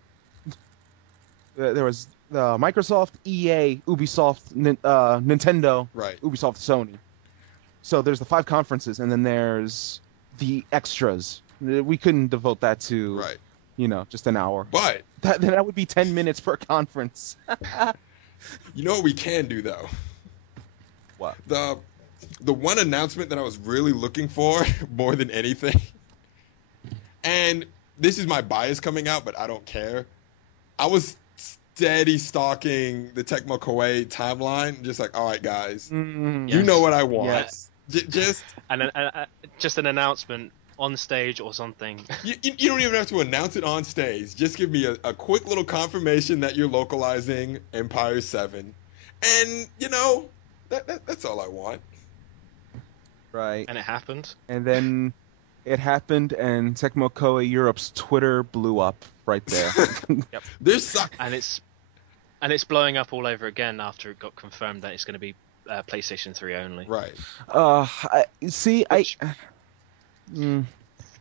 There was Microsoft, EA, Ubisoft, Nintendo, Right, Ubisoft, Sony. So there's the five conferences, and then there's the extras. We couldn't devote that to, right. just an hour. But That would be 10 minutes per conference. you know what we can do though? What? The the one announcement that I was really looking for more than anything, and this is my bias coming out, but I don't care. I was steady stalking the Tecmo Koei timeline, just like, all right, guys, you know Yes. what I want. Yes. Just And just an announcement on stage or something. you don't even have to announce it on stage. Just give me a quick little confirmation that you're localizing Empire 7. And, that's all I want. Right. And it happened. And then it happened, and Tecmo Koei Europe's Twitter blew up right there. Yep. There's so- And it's blowing up all over again after it got confirmed that it's going to be PlayStation 3 only. right. See, Which mm,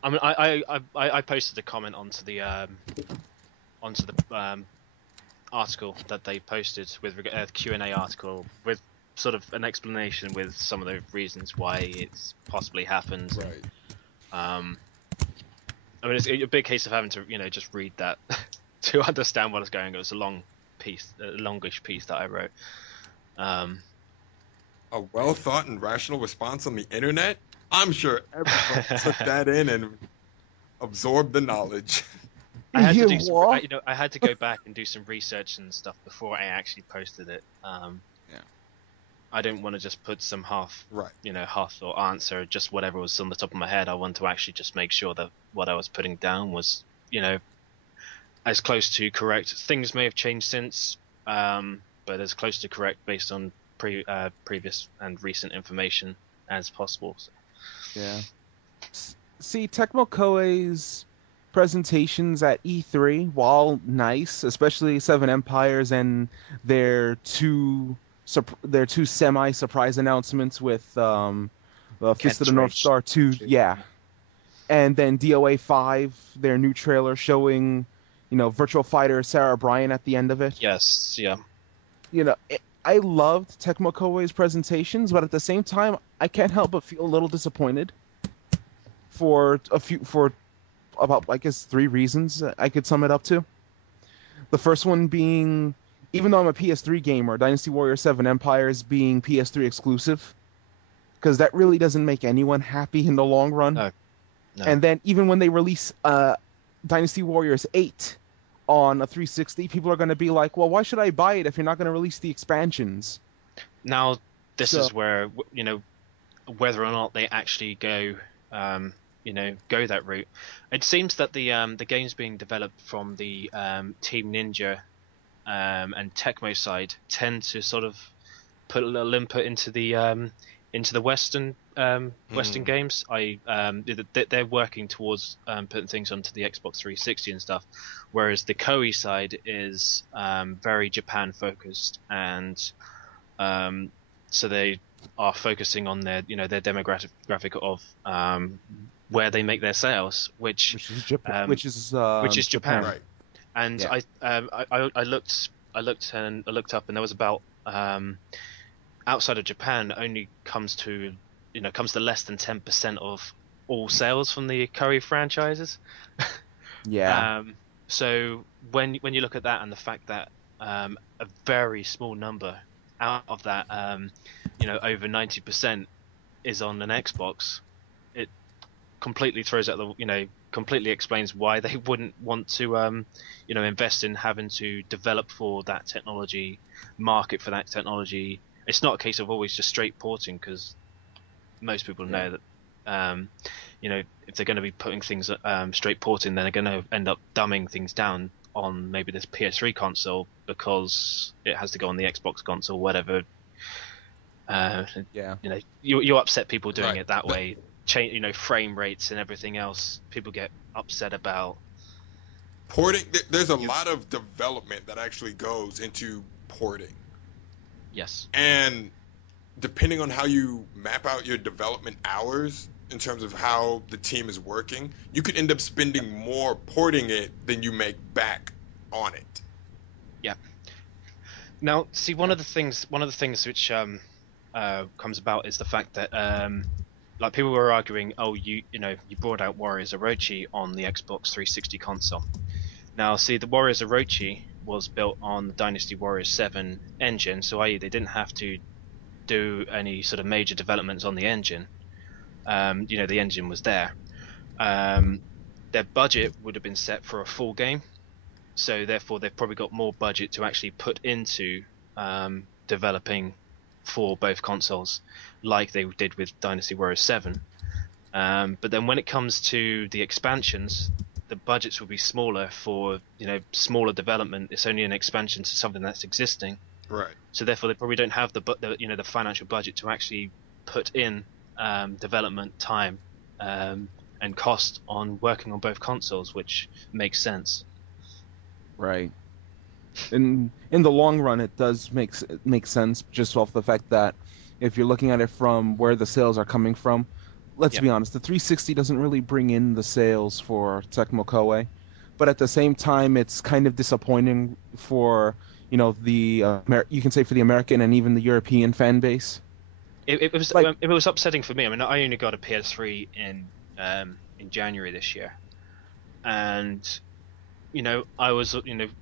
I mean, I posted a comment onto the article that they posted with a Q&A article with sort of an explanation with some of the reasons why it's possibly happened. Right. And, I mean, it's a big case of having to just read that to understand what is going on. It was a longish piece that I wrote. A well thought and rational response on the internet? I'm sure everyone took that in and absorbed the knowledge. I had to Yeah, do what? I had to go back and do some research and stuff before I actually posted it. Yeah. I didn't want to just put some half Right. half thought answer, just whatever was on the top of my head. I wanted to actually just make sure that what I was putting down was, as close to correct. Things may have changed since, but as close to correct based on previous and recent information as possible. So. Yeah. See, Tecmo Koei's presentations at E3, while nice, especially Seven Empires and their two semi-surprise announcements with Fist of the Kent's North Rage Star 2, 2. yeah, and then DOA 5, their new trailer showing, Virtual Fighter Sarah Bryan at the end of it. Yes, yeah. I loved Tecmo Koei's presentations, but at the same time, I can't help but feel a little disappointed for about, I guess, three reasons I could sum it up to. The first one being, even though I'm a PS3 gamer, Dynasty Warrior 7 Empires being PS3 exclusive, because that really doesn't make anyone happy in the long run. No, no. And then even when they release Dynasty Warriors 8 on a 360, people are going to be like, well, why should I buy it if you're not going to release the expansions? Now this So- is where whether or not they actually go go that route. It seems that the games being developed from the Team Ninja and Tecmo side tend to sort of put a little input into the Western games. They're working towards putting things onto the Xbox 360 and stuff, whereas the Koei side is very Japan focused, and so they are focusing on their demographic of where they make their sales, which is Japan. which is Japan. Right. And Yeah. I looked up, and there was about outside of Japan only comes to less than 10% of all sales from the Curry franchises. Yeah. So when you look at that and the fact that a very small number out of that, over 90% is on an Xbox, it completely throws out completely explains why they wouldn't want to invest in having to develop for that technology, market for that technology. It's not a case of always just straight porting, because most people know that if they're going to be putting things straight porting, then they're going to end up dumbing things down on maybe this PS3 console because it has to go on the Xbox console, whatever. You upset people doing it that way. Change, frame rates and everything else. People get upset about Porting. There's a lot of development that actually goes into porting. Yes. And depending on how you map out your development hours in terms of how the team is working, you could end up spending more porting it than you make back on it. Yeah. Now, see, one of the things which comes about is the fact that like people were arguing, oh, you brought out Warriors Orochi on the Xbox 360 console. Now, see, the Warriors Orochi was built on the Dynasty Warriors 7 engine, so i.e. they didn't have to do any sort of major developments on the engine. The engine was there. Their budget would have been set for a full game, so therefore they've probably got more budget to actually put into developing for both consoles, like they did with Dynasty Warriors 7. But then when it comes to the expansions, the budgets will be smaller for smaller development. It's only an expansion to something that's existing. Right. So therefore, they probably don't have the financial budget to actually put in development time and cost on working on both consoles, which makes sense. Right. In the long run, it does make sense, just off the fact that if you're looking at it from where the sales are coming from, let's be honest, the 360 doesn't really bring in the sales for Tecmo Koei, but at the same time, it's kind of disappointing for you can say for the American and even the European fan base. It was upsetting for me. I mean, I only got a PS3 in January this year, and I was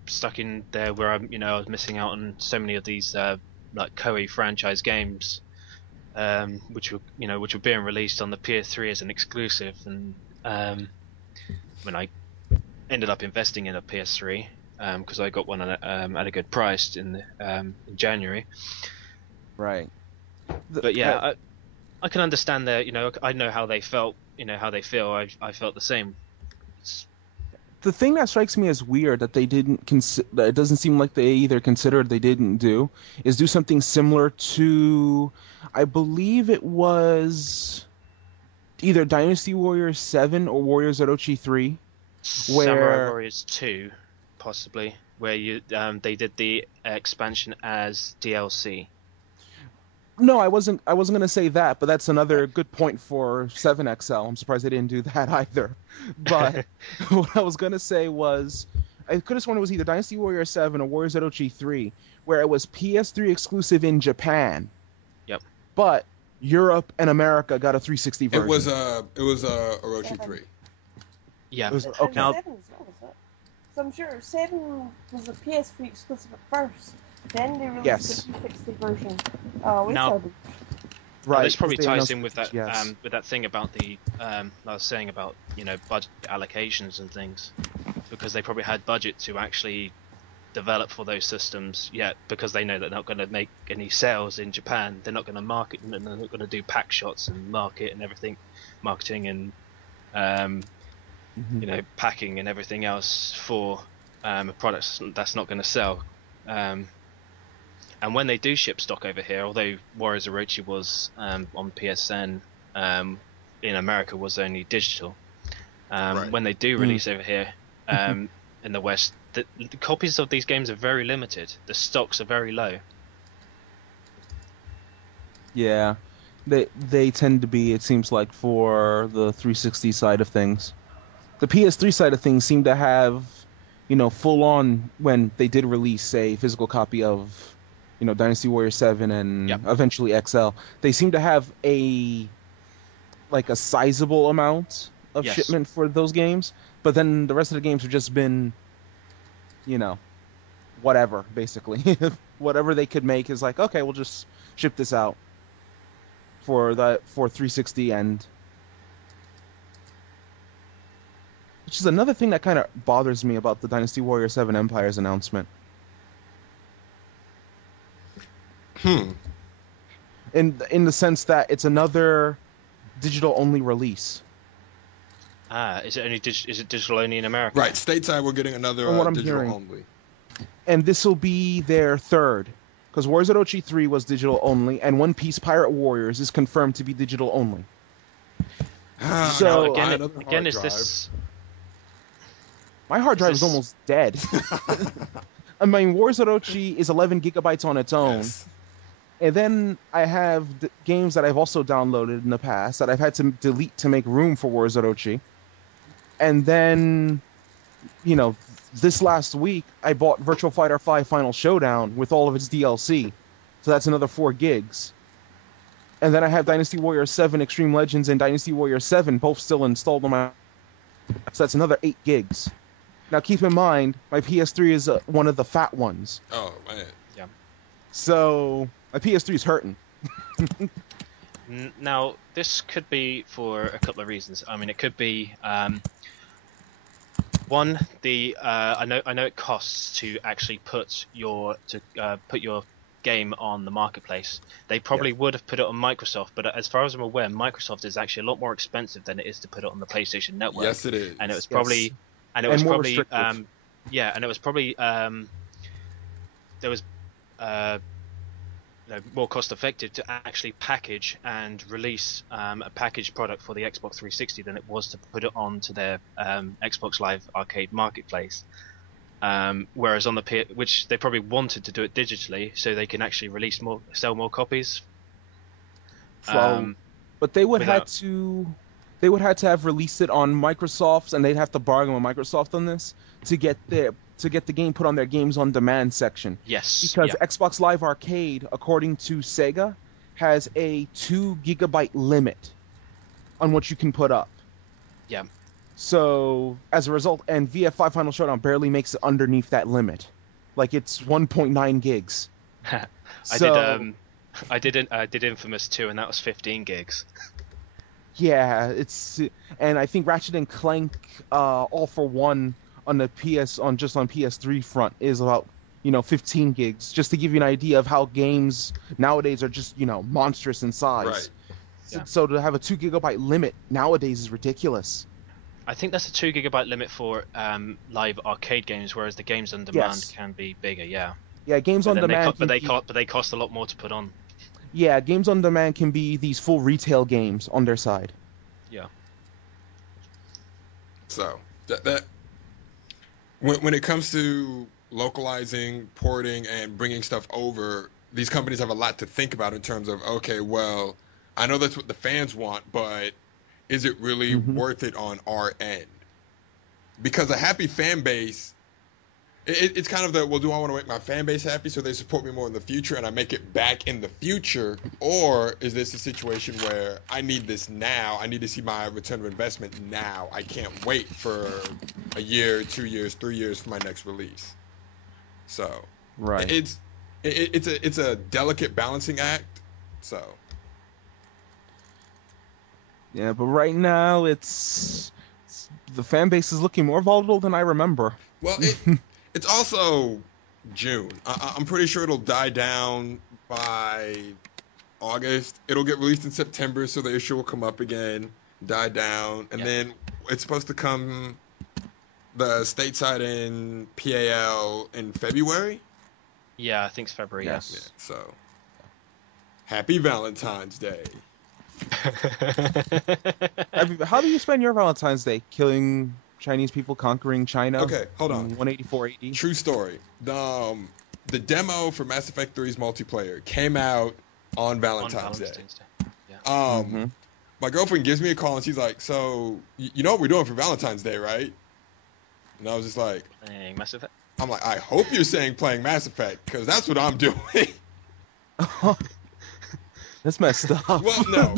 stuck in there where I was missing out on so many of these like Koei franchise games, which were being released on the PS3 as an exclusive, and when I ended up investing in a PS3 because I got one at a good price in January. Right. But yeah, I can understand their, I know how they felt, how they feel. I felt the same. The thing that strikes me as weird that they didn't that it doesn't seem like they either considered or they didn't do is do something similar to, I believe it was either Dynasty Warriors 7 or Warriors Orochi 3, Samurai where Warriors 2, possibly, where they did the expansion as DLC. no, I wasn't going to say that, but that's another good point for 7XL. I'm surprised they didn't do that either. But what I was going to say was I could have sworn it was either Dynasty Warrior 7 or Warriors Orochi 3, where it was PS3 exclusive in Japan. Yep. But Europe and America got a 360 version. It was Orochi 3. Yeah. It was, And okay. 7 as well, was it? So I'm sure 7 was a PS3 exclusive at first. Then they released the 360 version later. Now, Right. this probably they ties announced in with that yes. with that thing about the I was saying about budget allocations and things, because they probably had budget to actually develop for those systems yet, because they know that they're not going to make any sales in Japan. They're not going to market, and they're not going to do pack shots and marketing and packing and everything else for a product that's not going to sell. And when they do ship stock over here, although Warriors Orochi was on PSN, in America was only digital. Right. When they do release over here in the West, the copies of these games are very limited. The stocks are very low. Yeah, they tend to be. It seems like for the 360 side of things, the PS3 side of things seem to have, full on when they did release a physical copy of, Dynasty Warrior 7 Yep. and eventually XL. They seem to have a sizable amount of Yes. shipment for those games, but then the rest of the games have just been, you know, whatever, basically. Whatever they could make is like, okay, we'll just ship this out for 360, and which is another thing that kind of bothers me about the Dynasty Warrior 7 Empires announcement. Hmm. In the sense that it's another digital only release. Is it digital only in America? Right. Stateside, we're getting another From what I'm digital hearing. only. And this will be their third, because Warriors Orochi 3 was digital only, and One Piece Pirate Warriors is confirmed to be digital only. So now another again, hard is drive. this? my hard drive is this- almost dead. I mean, Warriors Orochi is 11 gigabytes on its own. Yes. And then I have games that I've also downloaded in the past that I've had to delete to make room for Warriors Orochi. And then, this last week I bought Virtual Fighter 5 Final Showdown with all of its DLC. So that's another 4 gigs. And then I have Dynasty Warrior 7 Extreme Legends and Dynasty Warrior 7 both still installed on my. So that's another 8 gigs. Now keep in mind, my PS3 is one of the fat ones. Oh man. Yeah. So my PS3 is hurting. Now this could be for a couple of reasons. I mean, it could be one, I know it costs to actually put your game on the marketplace. They probably would have put it on Microsoft, but as far as I'm aware, Microsoft is actually a lot more expensive than it is to put it on the PlayStation Network. Yes, it is. And it was Yes. probably More restrictive. and it was probably there was more cost effective to actually package and release a packaged product for the Xbox 360 than it was to put it onto their Xbox Live Arcade marketplace. Whereas on the which they probably wanted to do it digitally so they can actually sell more copies. But they would without- have to have released it on Microsoft's, and they'd have to bargain with Microsoft on this to get the game put on their games on demand section. Yes, Because yeah. Xbox Live Arcade, according to Sega, has a 2 gigabyte limit on what you can put up. Yeah. So as a result, and VF5 Final Showdown barely makes it underneath that limit. Like it's 1.9 gigs. I did Infamous 2, and that was 15 gigs. Yeah, and I think Ratchet and Clank All for One on the on PS3 front is about 15 gigs, just to give you an idea of how games nowadays are just monstrous in size. Right. Yeah. So to have a 2 gigabyte limit nowadays is ridiculous. I think that's a 2 gigabyte limit for live arcade games, whereas the games on demand can be bigger. Yeah. Yeah, games on demand They cost a lot more to put on. Yeah, games on demand can be these full retail games on their side. Yeah. So that when it comes to localizing, porting, and bringing stuff over, these companies have a lot to think about in terms of, okay, well, I know that's what the fans want, but is it really worth it on our end? Because a happy fan base, it's kind of well, do I want to make my fan base happy so they support me more in the future and I make it back in the future? Or is this a situation where I need this now? I need to see my return of investment now. I can't wait for a year, 2 years, 3 years for my next release. So Right. it's a delicate balancing act. So yeah, but right now the fan base is looking more volatile than I remember. Well, it's also June. I'm pretty sure it'll die down by August. It'll get released in September, so the issue will come up again, die down, and then it's supposed to come the stateside in PAL in February. Yeah, I think it's February. Yes. Yeah. So, happy Valentine's Day. How do you spend your Valentine's Day? Killing Chinese people, conquering China Okay, hold on. in 184 AD? True story. The demo for Mass Effect 3's multiplayer came out on On Valentine's Day. Valentine's Day. Yeah. Mm-hmm. My girlfriend gives me a call and she's like, "So you know what we're doing for Valentine's Day, right?" And I was just like, Playing Mass Effect. "I'm like, I hope you're saying playing Mass Effect because that's what I'm doing." That's messed up. Well, no,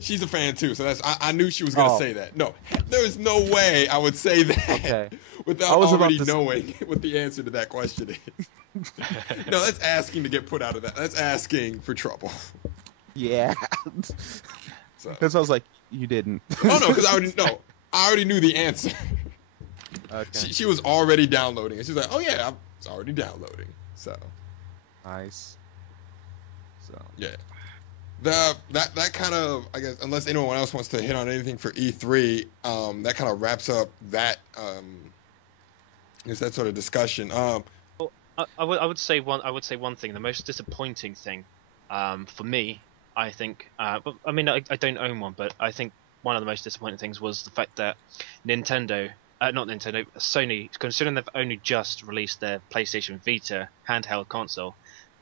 she's a fan too, so I knew she was gonna Oh, say that. No, there is no way I would say that okay. I without was about already to say, knowing what the answer to that question is. No, that's asking to get put out of that. That's asking for trouble. yeah. So, Because I was like, you didn't. oh no, because I already knew the answer. Okay. She was already downloading it. She's like, "Oh yeah, it's already downloading." So Nice. So. yeah, that kind of, I guess, unless anyone else wants to hit on anything for E3, that kind of wraps up that I guess that sort of discussion. Well, I would say one thing. The most disappointing thing, for me, I think. I mean, I don't own one, but I think one of the most disappointing things was the fact that Nintendo, not Nintendo, Sony, considering they've only just released their PlayStation Vita handheld console,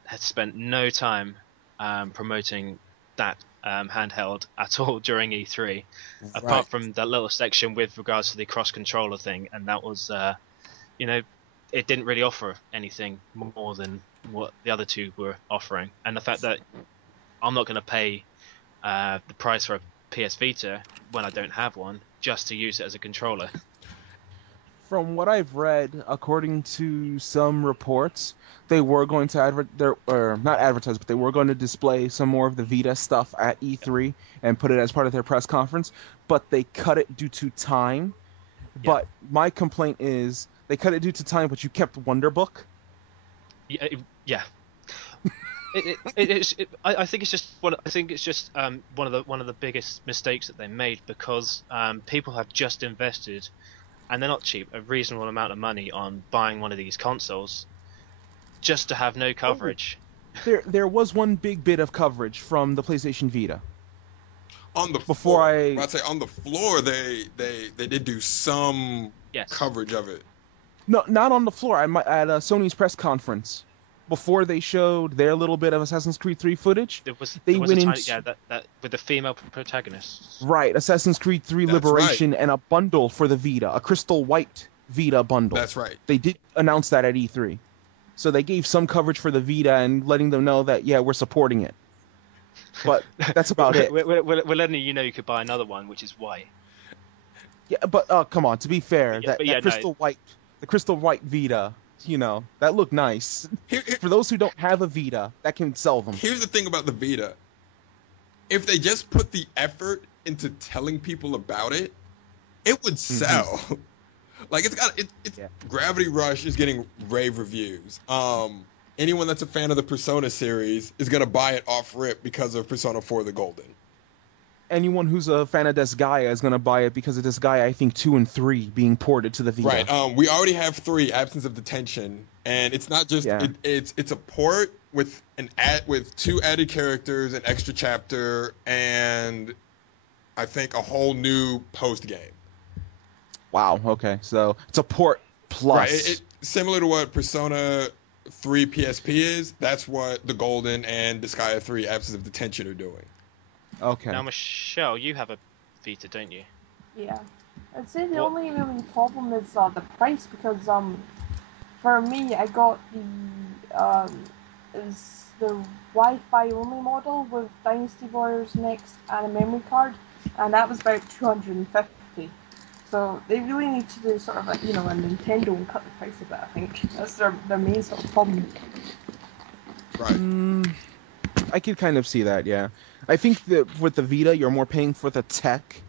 had spent no time promoting that handheld at all during E3, Right. apart from that little section with regards to the cross controller thing, and that was, you know, it didn't really offer anything more than what the other two were offering, and the fact that I'm not going to pay the price for a PS Vita when I don't have one just to use it as a controller. From what I've read, according to some reports, they were going to or not advertise, but they were going to display some more of the Vita stuff at E3 and put it as part of their press conference, but they cut it due to time. Yeah. But my complaint is they cut it due to time, but you kept Wonderbook. Yeah. I think it's just one of the biggest mistakes that they made, because people have just invested, and they're not cheap, a reasonable amount of money on buying one of these consoles just to have no Oh, coverage. there was one big bit of coverage from the PlayStation Vita. On the Before floor, I I'd say on the floor, they did do some Yes. coverage of it. No, not on the floor. At Sony's press conference. Before they showed their little bit of Assassin's Creed 3 footage, they There was a went tiny, into that with the female protagonists. right Assassin's Creed 3 That's right. Liberation and a bundle for the Vita, a crystal white Vita bundle. That's right. They did announce that at E3. So they gave some coverage for the Vita and letting them know that yeah, we're supporting it. But that's about it. We're letting you know you could buy another one, which is why. Yeah, but come on, to be fair, But yeah, that the crystal white Vita, that looked nice. Here, For those who don't have a Vita, that can sell them. here's the thing about the Vita. If they just put the effort into telling people about it, it would sell. Like it's Yeah. Gravity Rush is getting rave reviews. Anyone that's a fan of the Persona series is gonna buy it off rip because of Persona 4 the Golden. Anyone who's a fan of Disgaea is gonna buy it because of Disgaea, I think 2 and 3 being ported to the Vita. Right. We already have 3, Absence of Detention, and it's not just Yeah. it's a port with with 2 added characters, an extra chapter, and I think a whole new post game. Wow. Okay. So it's a port plus. Right. Similar to what Persona 3 PSP is. That's what the Golden and Disgaea 3 Absence of Detention are doing. Okay. Now, Michelle, you have a Vita, don't you? Yeah. I'd say the What? only really problem is the price, because for me I got is the Wi-Fi only model with Dynasty Warriors Next and a memory card, and that was about 250. So they really need to do sort of a Nintendo and cut the price a bit. I think that's their main sort of problem. Right. I could kind of see that. Yeah. I think that with the Vita, you're more paying for the tech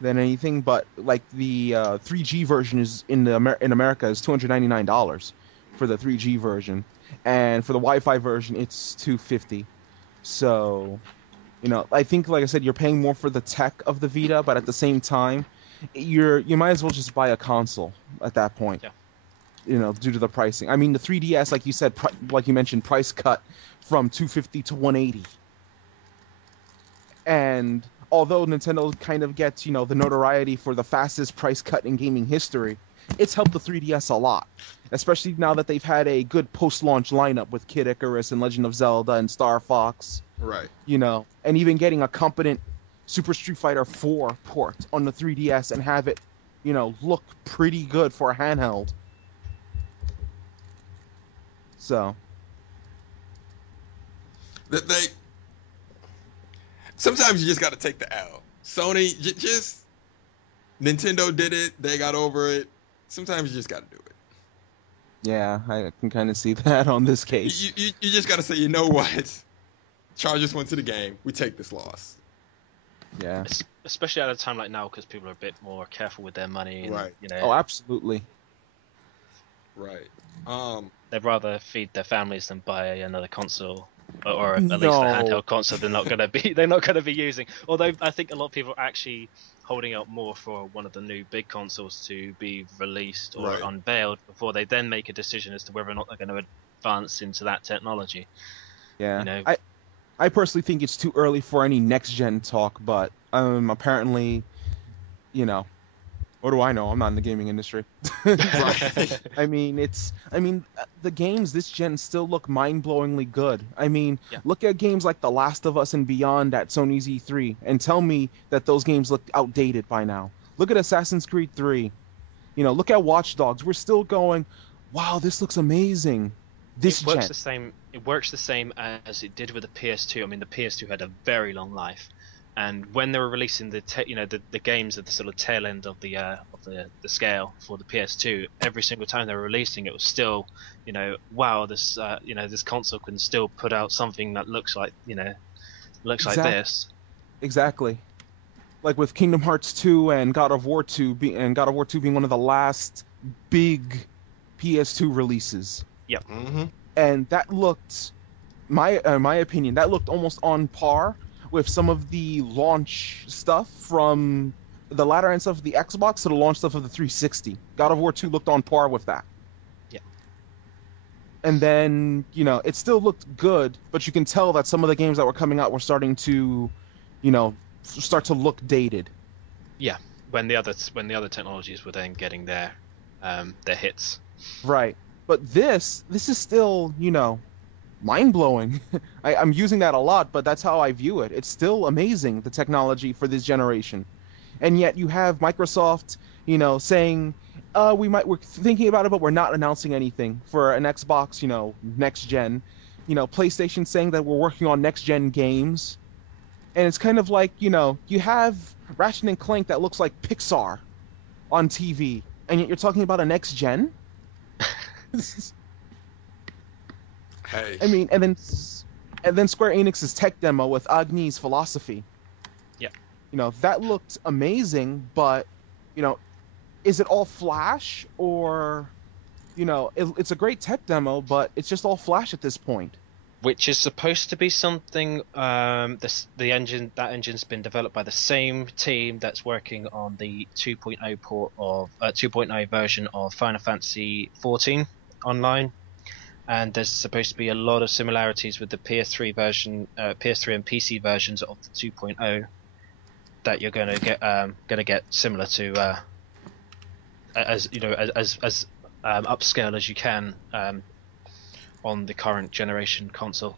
than anything. But like the 3G version is in America is $299 for the 3G version, and for the Wi-Fi version, it's $250. So, I think, like I said, you're paying more for the tech of the Vita, but at the same time, you might as well just buy a console at that point. Yeah. due to the pricing. I mean, the 3DS, like you said, like you mentioned, price cut from 250 to 180. And although Nintendo kind of gets, the notoriety for the fastest price cut in gaming history, it's helped the 3DS a lot, especially now that they've had a good post-launch lineup with Kid Icarus and Legend of Zelda and Star Fox, Right. And even getting a competent Super Street Fighter 4 port on the 3DS and have it, look pretty good for a handheld. So, That they sometimes you just got to take the L. Sony just Nintendo did it. They got over it. Sometimes you just got to do it. yeah, I can kind of see that on this case. You just got to say, you know what? Chargers went to the game. We take this loss. Yeah. Especially at a time like now, because people are a bit more careful with their money, and Right. Oh, absolutely. Right. they'd rather feed their families than buy another console, or at least a No. handheld console they're not going to be using. Although I think a lot of people are actually holding out more for one of the new big consoles to be released or Right. unveiled before they then make a decision as to whether or not they're going to advance into that technology. Yeah. I personally think it's too early for any next gen talk, but apparently, what do I know? I'm not in the gaming industry. Right. The games this gen still look mind-blowingly good. I mean, Yeah. look at games like The Last of Us and Beyond at Sony's E3 and tell me that those games look outdated by now. Look at Assassin's Creed 3. Look at Watch Dogs. We're still going, wow, this looks amazing. This It works gen. the same. It works the same as it did with the PS2. I mean, the PS2 had a very long life, and when they were releasing the games at the sort of tail end of the scale for the PS2, every single time they were releasing, it was still, wow, this console can still put out something that looks like like this. Exactly. Like with Kingdom Hearts 2 and God of War 2 being one of the last big PS2 releases. Yep. Mm-hmm. And that looked my opinion, that looked almost on par with some of the launch stuff from the latter end stuff of the Xbox to the launch stuff of the 360. God of War 2 looked on par with that. Yeah. And then, it still looked good, but you can tell that some of the games that were coming out were starting to, start to look dated. Yeah. When the other technologies were then getting their hits. Right. But this is still, mind blowing. I'm using that a lot, but that's how I view it. It's still amazing, the technology for this generation. And yet you have Microsoft, saying, we're thinking about it, but we're not announcing anything for an Xbox, next gen. PlayStation saying that we're working on next gen games. And it's kind of like, you have Ratchet and Clank that looks like Pixar on TV, and yet you're talking about a next gen? Hey. I mean, and then Square Enix's tech demo with Agni's philosophy. Yeah. That looked amazing, but you know, is it all flash or it's a great tech demo, but it's just all flash at this point. Which is supposed to be something. The engine's been developed by the same team that's working on the 2.0 port of 2.0 version of Final Fantasy 14 online, and there's supposed to be a lot of similarities with the PS3 version, PS3 and PC versions of the 2.0 that you're going to get similar to as upscale as you can on the current generation console.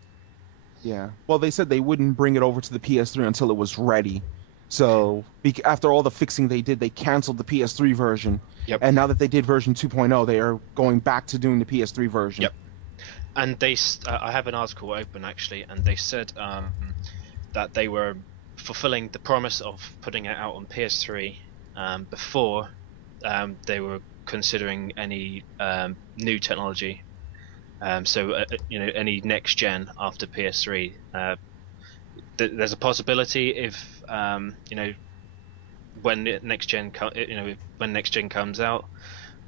Yeah. Well, they said they wouldn't bring it over to the PS3 until it was ready. So after all the fixing they did, they canceled the PS3 version. Yep. And now that they did version 2.0, they are going back to doing the PS3 version. Yep. And I have an article open actually, and they said that they were fulfilling the promise of putting it out on PS3 before they were considering any new technology. Any next gen after PS3. There's a possibility if when next gen comes out,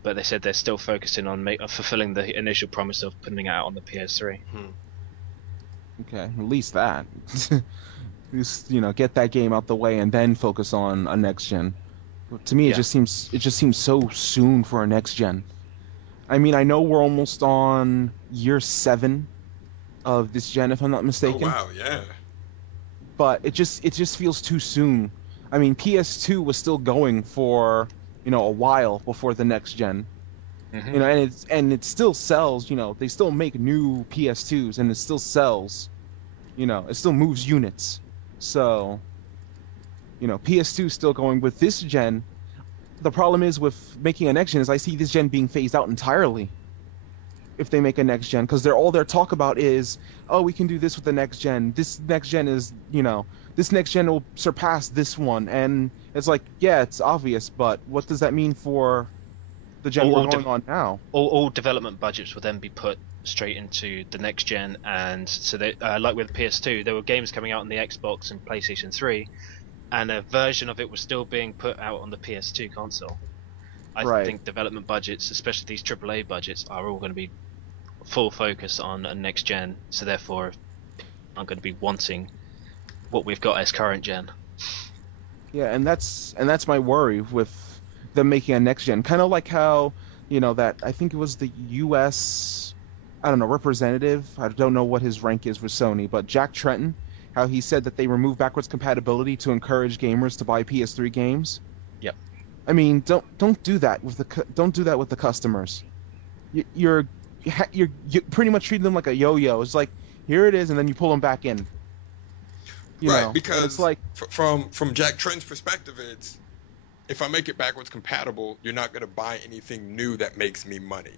but they said they're still focusing on fulfilling the initial promise of putting it out on the PS3. Okay, at least that. Just, get that game out the way and then focus on a next gen. To me, Yeah. it just seems so soon for a next gen. I mean, I know we're almost on year 7 of this gen, if I'm not Oh mistaken, wow, yeah. but it just feels too soon. I mean, PS2 was still going for, a while before the next gen. Hmm. And it still sells, they still make new PS2s and it still sells, it still moves units. So, PS2 is still going with this gen. The problem is with making a next gen is I see this gen being phased out entirely if they make a next gen because they're all their talk about is, oh, we can do this with the next gen. This next gen is, this next gen will surpass this one. And it's like, yeah, it's obvious, but what does that mean for the gen All, we're all, going de- on now? all development budgets will then be put straight into the next gen, and so they like with PS2, there were games coming out on the Xbox and PlayStation 3, and a version of it was still being put out on the PS2 console. I Right. think development budgets, especially these AAA budgets, are all going to be full focus on a next gen, so therefore I'm going to be wanting what we've got as current gen. Yeah, and that's my worry with them making a next gen. Kind of like how, that I think it was the US, I don't know, representative. I don't know what his rank is with Sony, but Jack Tretton, how he said that they removed backwards compatibility to encourage gamers to buy PS3 games. Yep. I mean, don't do that with don't do that with the customers. You're you pretty much treating them like a yo-yo. It's like, here it is, and then you pull them back in, Right, and it's because like, from Jack Trent's perspective, it's if I make it backwards compatible, you're not going to buy anything new that makes me money.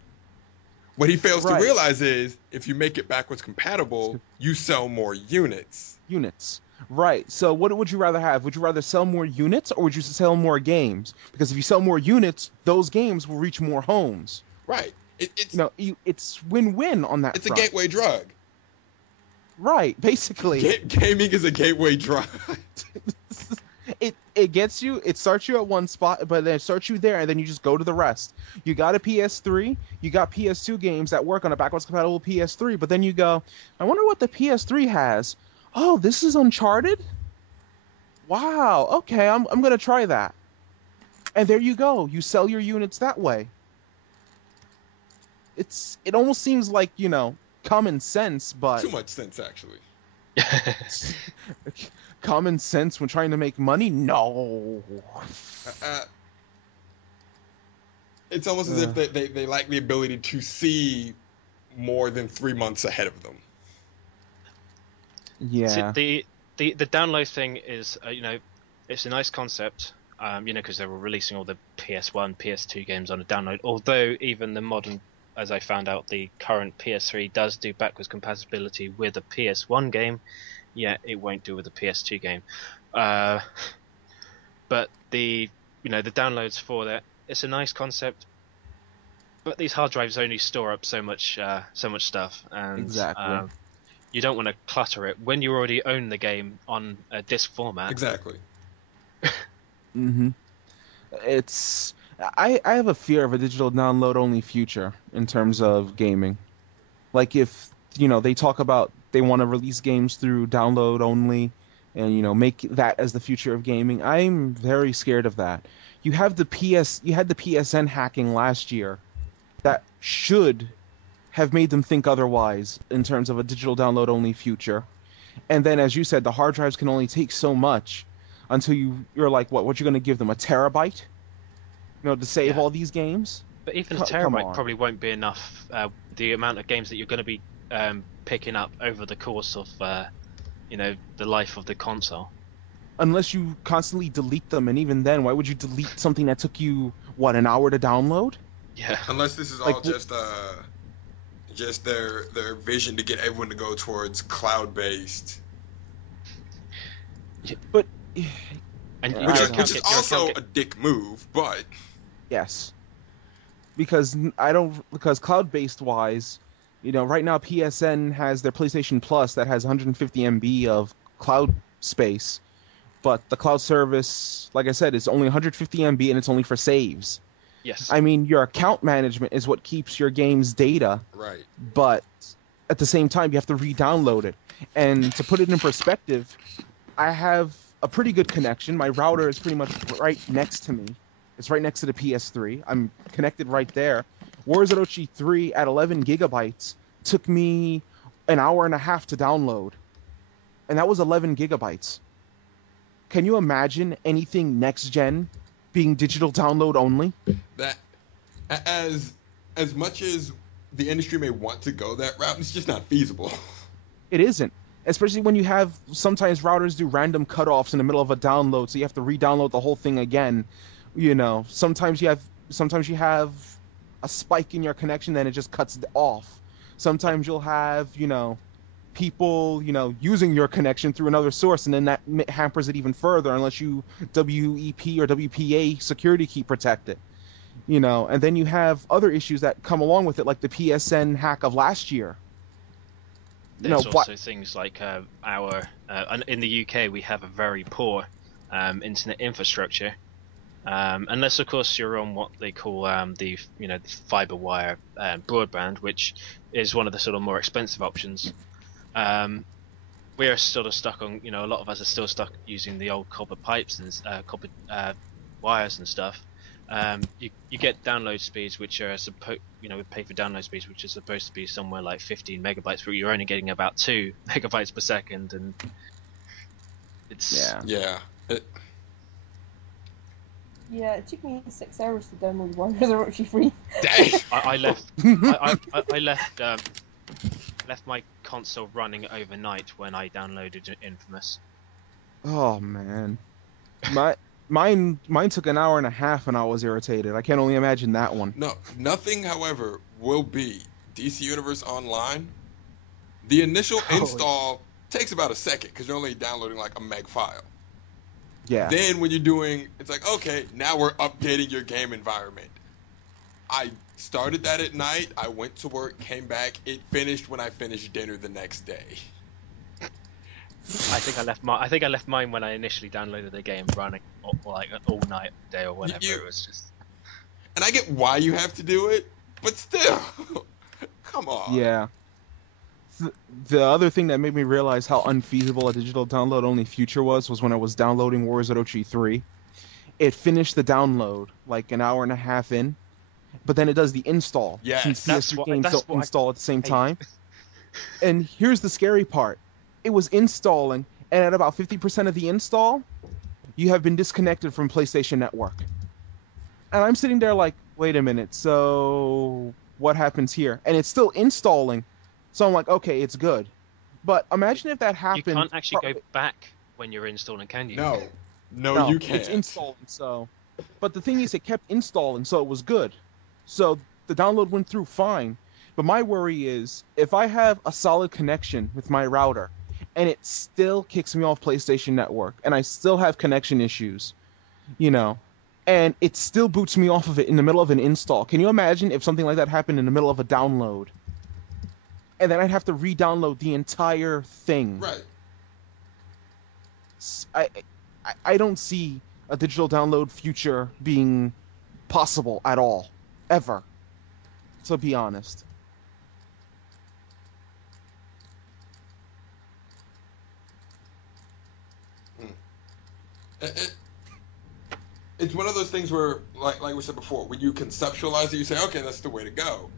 What he fails to right. realize is if you make it backwards compatible, you sell more units. Units. Right. So what would you rather have? Would you rather sell more units or would you sell more games? Because if you sell more units, those games will reach more homes. Right. It's win-win on that It's a front. gateway drug. Right, basically. Gaming is a gateway drug. It gets you, it starts you at one spot, but then it starts you there and then you just go to the rest. You got a PS3, you got PS2 games that work on a backwards compatible PS3, but then you go, I wonder what the PS3 has. Oh, this is Uncharted? Wow. Okay, I'm going to try that. And there you go. You sell your units that way. It almost seems like, common sense, but Too much sense, actually. common sense when trying to make money? No. Uh, uh, it's almost as if Uh, they lack the ability to see more than 3 months ahead of them. See, yeah. the download thing is, it's a nice concept. Because they were releasing all the PS1, PS2 games on a download. Although even the modern, as I found out, the current PS3 does do backwards compatibility with a PS1 game. Yeah, it won't do with a PS2 game. Uh, but the downloads for that, it's a nice concept. But these hard drives only store up so much stuff, and Exactly. you don't want to clutter it when you already own the game on a disc format. Exactly. hmm It's I have a fear of a digital download only future in terms of gaming. Like if, they talk about they want to release games through download only and, make that as the future of gaming. I'm very scared of that. You had the PSN hacking last year that should have made them think otherwise in terms of a digital download only future. And then, as you said, the hard drives can only take so much until you're like, what you're going to give them, a terabyte, to save Yeah, all these games? but even a Come terabyte on. probably won't be enough. The amount of games that you're going to be picking up over the course of the life of the console. Unless you constantly delete them, and even then, why would you delete something that took you, what, an hour to download? Yeah. Unless this is Like, all just their vision to get everyone to go towards cloud based, but And which I your is don't. account which is get your account also get a dick move. But Yes, because I don't, because cloud-based wise, right now PSN has their PlayStation Plus that has 150 MB of cloud space, but the cloud service, like I said, is only 150 MB and it's only for saves. yes. I mean, your account management is what keeps your game's data, right, but at the same time, you have to re-download it. And to put it in perspective, I have a pretty good connection. My router is pretty much right next to me. It's right next to the PS3. I'm connected right there. War Orochi 3 at 11 gigabytes took me an hour and a half to download, and that was 11 gigabytes. Can you imagine anything next gen being digital download only? That as as much as the industry may want to go that route, it's just not feasible. It isn't. Especially when you have sometimes routers do random cutoffs in the middle of a download, so you have to re-download the whole thing again. Sometimes you have a spike in your connection, then it just cuts off. Sometimes you'll have, people, using your connection through another source, and then that hampers it even further unless you WEP or WPA security key protect it. And then you have other issues that come along with it, like the PSN hack of last year. There's What? also things like in the UK we have a very poor internet infrastructure. Unless of course you're on what they call the fiber wire broadband, which is one of the sort of more expensive options. We are sort of stuck on, a lot of us are still stuck using the old copper pipes and copper wires and stuff. You get download speeds which are we pay for download speeds which are supposed to be somewhere like 15 megabytes, but you're only getting about 2 megabytes per second, and it's Yeah. Yeah. It, Yeah, it took me 6 hours to download one because they're actually free. dang. I left I left my console running overnight when I downloaded Infamous. Oh man. My mine took an hour and a half and I was irritated. I can only imagine that one. No, nothing, however, will beat DC Universe Online. The initial Oh, install takes about a second because you're only downloading like a meg file. Yeah. Then when you're doing, it's like, okay, now we're updating your game environment. I started that at night. I went to work, came back. It finished when I finished dinner the next day. I think I left mine when I initially downloaded the game running like all night, day or You, whatever. you It was just and I get why you have to do it, but still, come on. Yeah. The other thing that made me realize how unfeasible a digital download only future was when I was downloading War Orochi 3. It finished the download like an hour and a half in, but then it does the install since Yes. PS3 games don't that's what install at the same I hate. time. And here's the scary part. It was installing, and at about 50% of the install, you have been disconnected from PlayStation Network. And I'm sitting there like, wait a minute, so what happens here? And it's still installing. So I'm like, okay, it's good. But But imagine if that you happened. can't actually go back when you're installing, can you? No. No, No, you it's can't. installing. So, but the thing is, it kept installing, so it was good. So the download went through fine. But my worry is if I have a solid connection with my router and it still kicks me off PlayStation Network and I still have connection issues, you know, and it still boots me off of it in the middle of an install. Can you imagine if something like that happened in the middle of a download? And then I'd have to re-download the entire thing. Right. I don't see a digital download future being possible at all, ever. To be honest. Mm. It, it's one of those things where, like we said before, when you conceptualize it, you say, okay, that's the way to go.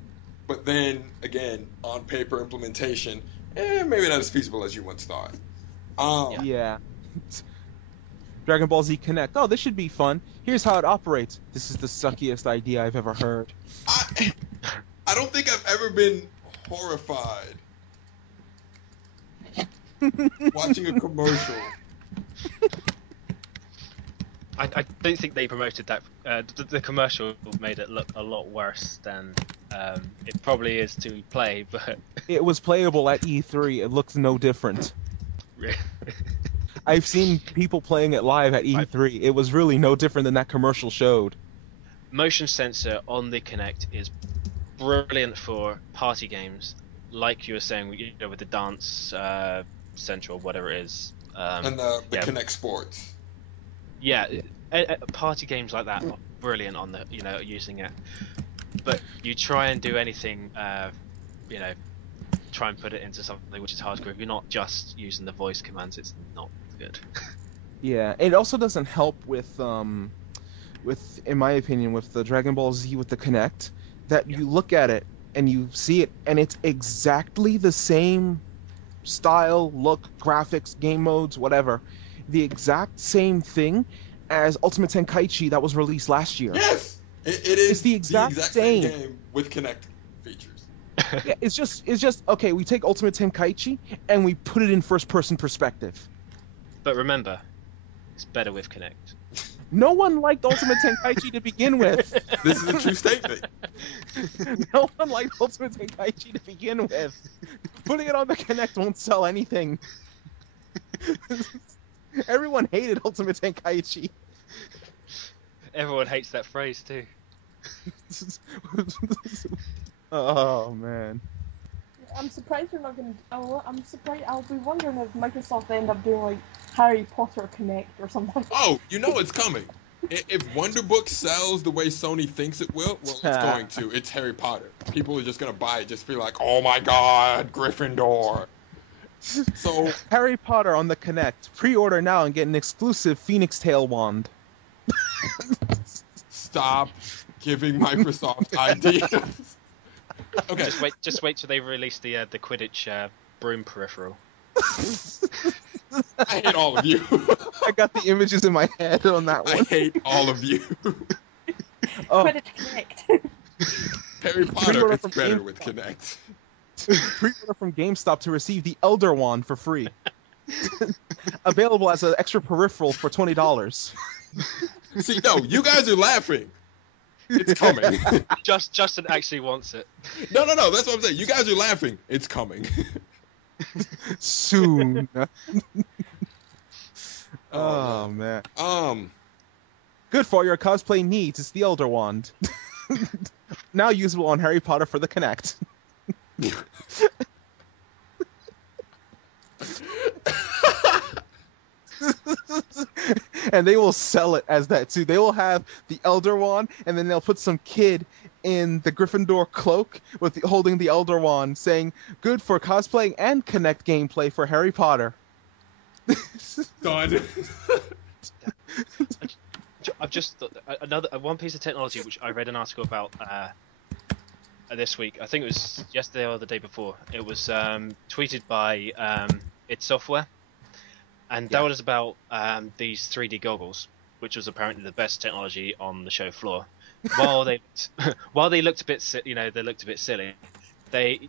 But then again, on paper implementation, maybe not as feasible as you once thought. Yeah. Yeah. Dragon Ball Z Connect. Oh, this should be fun. Here's how it operates. This is the suckiest idea I've ever heard. I I don't think I've ever been horrified watching a commercial. I don't think they promoted that. The commercial made it look a lot worse than it probably is to play, but It was playable at E3. It looks no different. I've seen people playing it live at right. E3. It was really no different than that commercial showed. Motion sensor on the Kinect is brilliant for party games, like you were saying, with the Dance Central, whatever it is. And the Yeah, Connect Sports. yeah. Party games like that are brilliant on the using it. But you try and do anything, you know, try and put it into something which is hardcore. If you're not just using the voice commands, it's not good. Yeah, it also doesn't help with in my opinion with the Dragon Ball Z with the Kinect that you look at it and you see it, and it's exactly the same style, look, graphics, game modes, whatever. The exact same thing as Ultimate Tenkaichi that was released last year. Yes, it It's is the the exact exact same same. game with Kinect features. Yeah, it's just okay, we take Ultimate Tenkaichi and we put it in first person perspective. But remember, it's better with Kinect. No one liked Ultimate Tenkaichi to begin with. This is a true statement. No one liked Ultimate Tenkaichi to begin with. Putting it on the Kinect won't sell anything. Everyone hated Ultimate Tenkaichi. Everyone hates that phrase too. Oh man. I'm surprised you're not going to. I'm surprised. I'll be wondering if Microsoft end up doing like Harry Potter Connect or something. Oh, you know it's coming. If Wonderbook sells the way Sony thinks it will, well, it's going to. It's Harry Potter. People are just gonna buy it, just be like, "Oh my God, Gryffindor!" So Harry Potter on the Kinect. Pre-order now and get an exclusive Phoenix Tail wand. stop giving Microsoft ideas. Okay, Just wait till they release the Quidditch broom peripheral. I hate all of you. I got the images in my head on that I one. hate all of you. Oh, Quidditch Connect. Harry Potter Pre-order is from better GameStop. with Kinect. Pre-order from GameStop to receive the Elder Wand for free. Available as an extra peripheral for $20. See, no, you guys are laughing. It's coming. Justin actually wants it. No, that's what I'm saying. You guys are laughing. It's coming. Soon. Oh, Oh man. man. Good for your cosplay needs. It's the Elder Wand. Now usable on Harry Potter for the Kinect. And they will sell it as that too. They will have the Elder Wand, and then they'll put some kid in the Gryffindor cloak with holding the Elder Wand, saying "Good for cosplaying and Kinect gameplay for Harry Potter." Done. I've just another one piece of technology which I read an article about this week. I think it was yesterday or the day before. It was tweeted by id Software, and that was about these 3D goggles, which was apparently the best technology on the show floor. While they while they looked a bit they looked a bit silly. They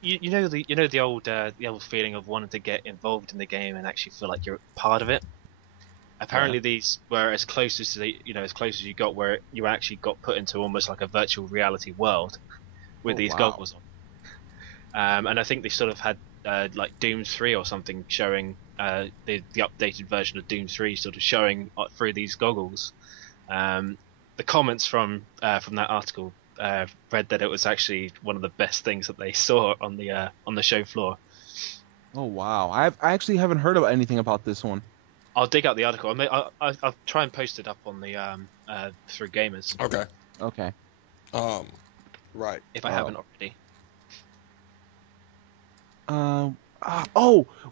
you know the old feeling of wanting to get involved in the game and actually feel like you're part of it. Apparently, these were as close as as close as you got, where you actually got put into almost like a virtual reality world with these goggles on. And I think they sort of had like Doom 3 or something showing the updated version of Doom 3 sort of showing through these goggles. The comments from that article read that it was actually one of the best things that they saw on the show floor. Oh wow! I actually haven't heard about anything about this one. I'll dig out the article. I'll try and post it up on the through Gamers. Okay. Okay. Right. If I haven't already.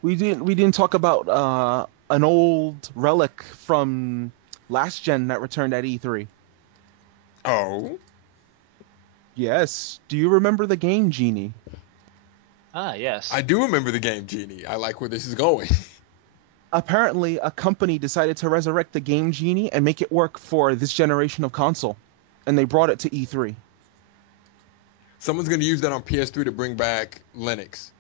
We didn't talk about an old relic from last gen that returned at E3. Oh. Yes. Do you remember the game Genie? Ah, yes. I do remember the game Genie. I like where this is going. Apparently, a company decided to resurrect the game Genie and make it work for this generation of console, and they brought it to E3. Someone's gonna use that on PS3 to bring back Linux.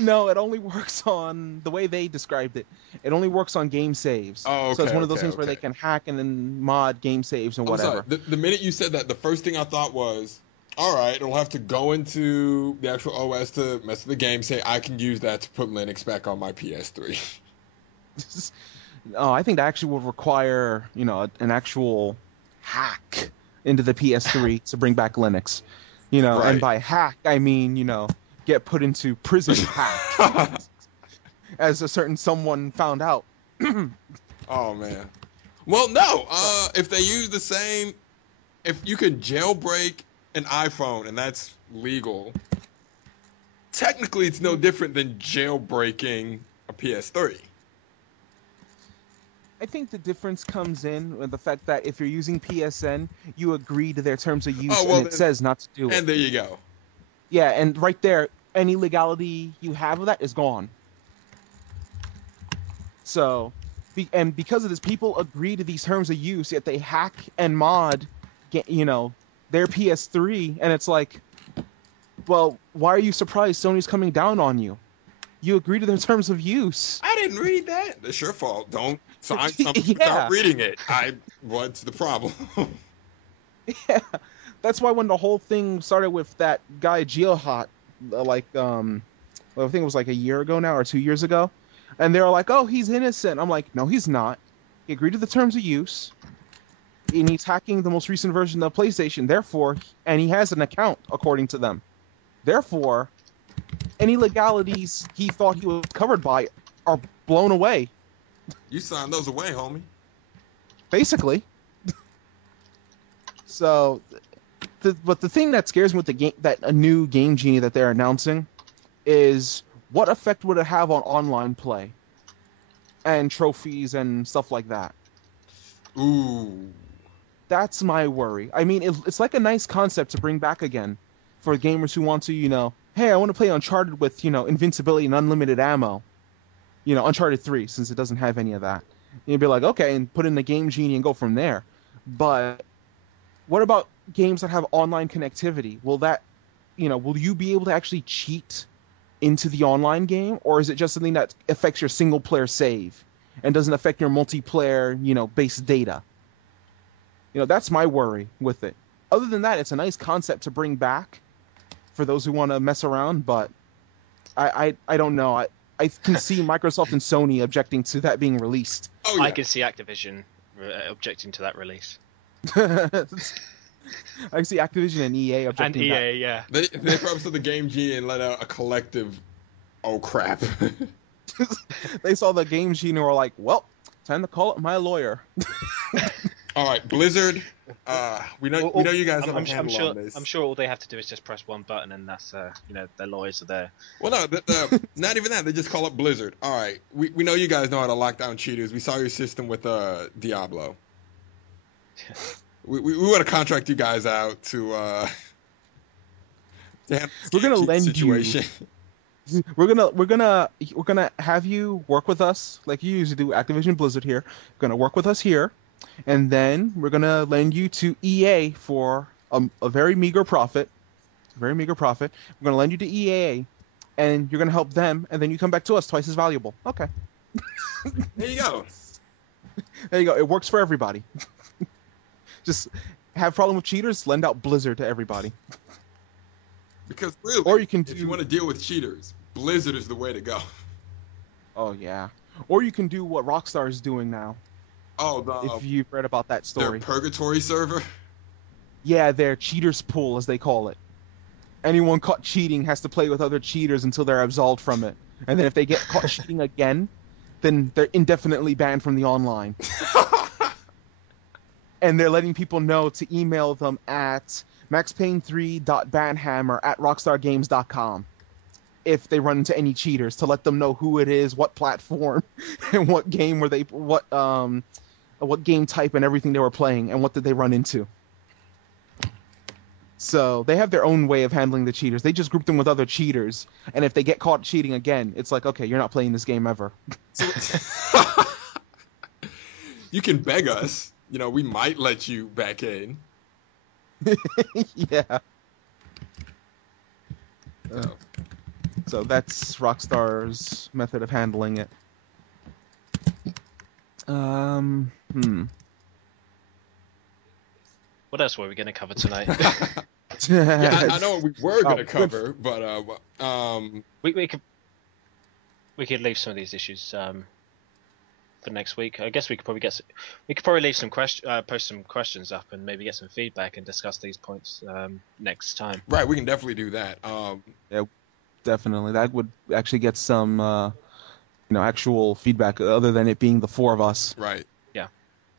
No, it only works on the way they described it. It only works on game saves. Oh, So it's okay, one of those okay, things where they okay. can hack and then mod game saves and I'm sorry. whatever. The minute you said that, the first thing I thought was, all right, it'll have to go into the actual OS to mess with the game, say I can use that to put Linux back on my PS3. Oh, I think that actually would require, an actual hack into the PS3 to bring back Linux. And Right. by hack, I mean, get put into prison hack, as a certain someone found out. Oh man. Well, no. If they use the same, if you can jailbreak an iPhone and that's legal, technically it's no different than jailbreaking a PS3. I think the difference comes in with the fact that if you're using PSN, you agree to their terms of use, Oh and well, it then, says not to do it. and there you go. Yeah, and right there, any legality you have of that is gone. So, and because of this, people agree to these terms of use, yet they hack and mod, their PS3, and it's like, well, why are you surprised Sony's coming down on you? You agree to their terms of use. I didn't read that. It's your fault. Don't sign something without Yeah, reading it. What's the problem? yeah. That's why when the whole thing started with that guy Geohot, well, I think it was like a year ago now or 2 years ago, and they were like, "Oh, he's innocent." I'm like, "No, he's not. He agreed to the terms of use, and he's hacking the most recent version of PlayStation. Therefore, and he has an account according to them. Therefore, any legalities he thought he was covered by are blown away, You signed those away, homie. basically." So, but the thing that scares me with the game, that a new Game Genie that they're announcing, is what effect would it have on online play and trophies and stuff like that? Ooh. That's my worry. I mean, it's like a nice concept to bring back again for gamers who want to, hey, I want to play Uncharted with, invincibility and unlimited ammo. Uncharted 3, since it doesn't have any of that. And you'd be like, okay, and put in the Game Genie and go from there. But what about games that have online connectivity? Will you be able to actually cheat into the online game, or is it just something that affects your single player save and doesn't affect your multiplayer, base data? That's my worry with it. Other than that, it's a nice concept to bring back for those who want to mess around, but I don't know. I can see Microsoft and Sony objecting to that being released. Oh I yeah. can see Activision objecting to that release. I see Activision and EA And objecting EA, yeah. They probably saw the Game Genie and let out a collective. Oh crap. that. They saw the Game Genie and were like, well, time to call up my lawyer. All right, Blizzard. We know you guys have a I'm handle sure. on this. I'm sure all they have to do is just press one button, and that's their lawyers are there. Well, no, not even that. They just call up Blizzard. All right, we know you guys know how to lock down cheaters. We saw your system with Diablo. We want to contract you guys out to handle We're this gonna cheat lend you. situation. We're gonna have you work with us like you usually do. Activision Blizzard here. You're gonna work with us here, and then we're gonna lend you to EA for a very meager profit. Very meager profit. We're gonna lend you to EA, and you're gonna help them, and then you come back to us twice as valuable. Okay, There you go. there you go. It works for everybody. Just have problem with cheaters, lend out Blizzard to everybody. Because Or really, you can if you do, want to deal with cheaters, Blizzard is the way to go. oh yeah, or you can do what Rockstar is doing now. Oh, If you've read about that their story, purgatory server. yeah, their cheaters pool as they call it. Anyone caught cheating has to play with other cheaters until they're absolved from it. And then if they get caught cheating again, then they're indefinitely banned from the online. And they're letting people know to email them at maxpayne3.banhammer@rockstargames.com if they run into any cheaters, to let them know who it is, what platform, and what game were they, what game type and everything they were playing, and what did they run into. So they have their own way of handling the cheaters. They just group them with other cheaters, and if they get caught cheating again, it's like, okay, you're not playing this game ever. So you can beg us. We might let you back in. Yeah. So, So that's Rockstar's method of handling it. Hmm. What else were we going to cover tonight? yeah, I know what we were Oh, gonna good. cover, but we could leave some of these issues for next week. I guess we could probably leave some post some questions up and maybe get some feedback and discuss these points next time. right, we can definitely do that. Yeah, definitely. That would actually get some, actual feedback other than it being the four of us. Right. Yeah.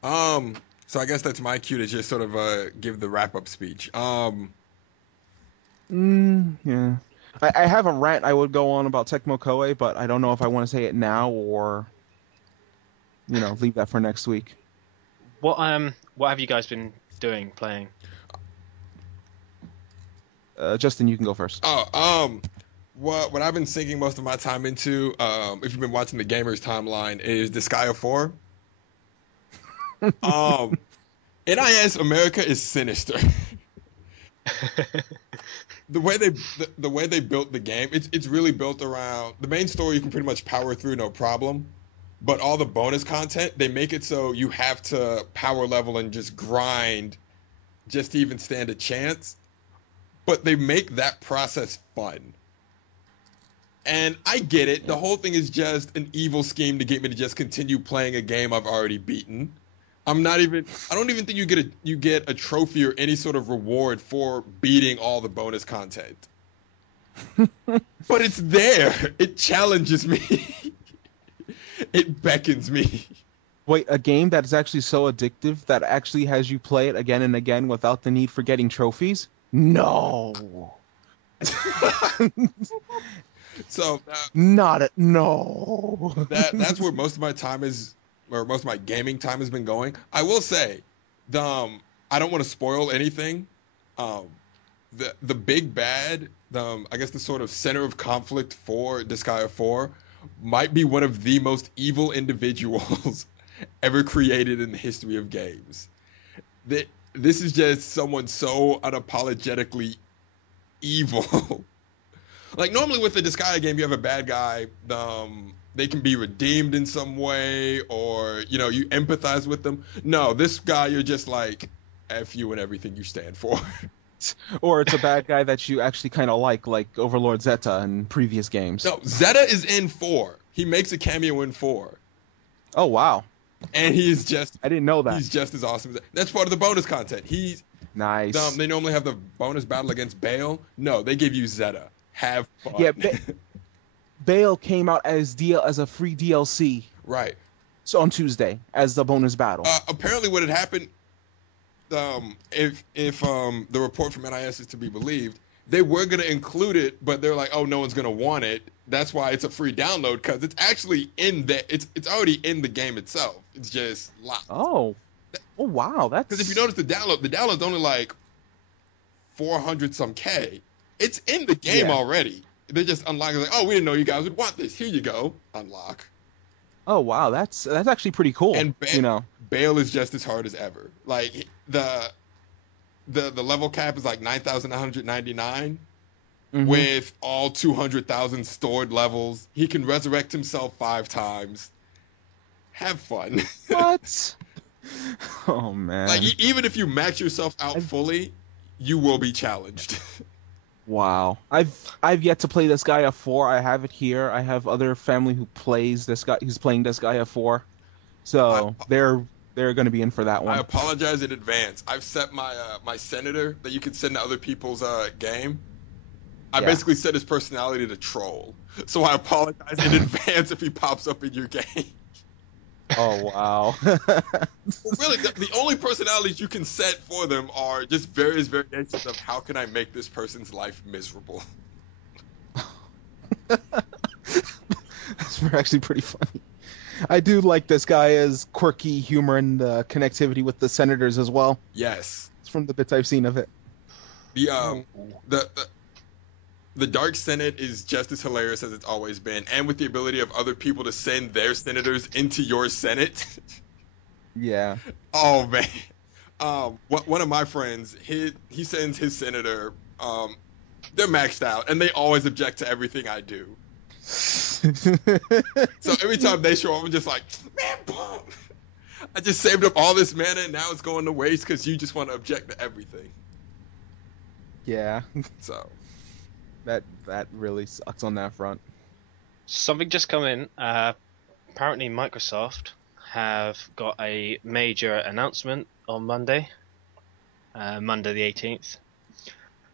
So I guess that's my cue to just sort of give the wrap up speech. Yeah. I have a rant I would go on about Tecmo Koei, but I don't know if I want to say it now or leave that for next week. What have you guys been doing, playing? Justin, you can go first. What I've been sinking most of my time into, if you've been watching the gamers timeline, is Disgaea 4. NIS America is sinister. The way they built the game, it's really built around the main story. You can pretty much power through no problem, but all the bonus content, they make it so you have to power level and just grind just to even stand a chance. But they make that process fun. And I get it. The Yeah. whole thing is just an evil scheme to get me to just continue playing a game I've already beaten. I don't even think you get a trophy or any sort of reward for beating all the bonus content. But it's there. It challenges me. It beckons me. Wait, a game that is actually so addictive that actually has you play it again and again without the need for getting trophies? No. So Not it. No. that's where most of my time is, or most of my gaming time has been going. I will say, I don't want to spoil anything. Um, the big bad, I guess the sort of center of conflict for Disgaea 4 might be one of the most evil individuals ever created in the history of games. That this is just someone so unapologetically evil. Like normally with the Disgaea game, you have a bad guy. They can be redeemed in some way, or you empathize with them. No, this guy, you're just like, F you and everything you stand for. Or it's a bad guy that you actually kind of like Overlord Zeta in previous games. No, Zeta is in 4. He makes a cameo in 4, Oh, wow. and I didn't know that. he's just as awesome. That's part of the bonus content. Nice. They normally have the bonus battle against Bale. No, they give you Zeta. Have fun. Yeah, Bale came out as a free DLC Right. so on Tuesday as the bonus battle. Apparently, what had happened, if the report from NIS is to be believed, they were gonna include it, but they're like, oh, no one's gonna want it. That's why it's a free download, because it's actually it's already in the game itself. It's just locked. Oh. Oh, wow. Because if you That's notice the download's only like 400 some K. It's in the game yeah. already. They're just unlocking, like, oh, we didn't know you guys would want this. Here you go, unlock. Oh, wow. That's actually pretty cool, And Bale is just as hard as ever. Like the level cap is like 9,999 Hmm. with all 200,000 stored levels. He can resurrect himself 5 times. Have fun. What? Oh, Like man. even if you max yourself out I've, fully, you will be challenged. wow. I've yet to play this guy at 4. I have it here. I have other family who's playing this guy at 4. I So they're going to be in for that I one. apologize in advance. I've set my senator that you can send to other people's game. I Yeah. basically set his personality to troll. So I apologize in advance if he pops up in your game. Oh, wow. Well, really, the only personalities you can set for them are just various variations of how can I make this person's life miserable. That's actually pretty funny. I do like this guy as quirky humor and connectivity with the senators as well. Yes, It's from the bits I've seen of it. the Oh, the, the the Dark Senate is just as hilarious as it's always been, and with the ability of other people to send their senators into your Senate. Yeah. Oh man, one of my friends, he sends his senator. They're maxed out, and they always object to everything I do. So every time they show up, I'm just like, man, bump. I just saved up all this mana, and now it's going to waste because you just want to object to everything. Yeah. So, That really sucks on that front. something just come in. Apparently, Microsoft have got a major announcement on Monday, Monday the 18th.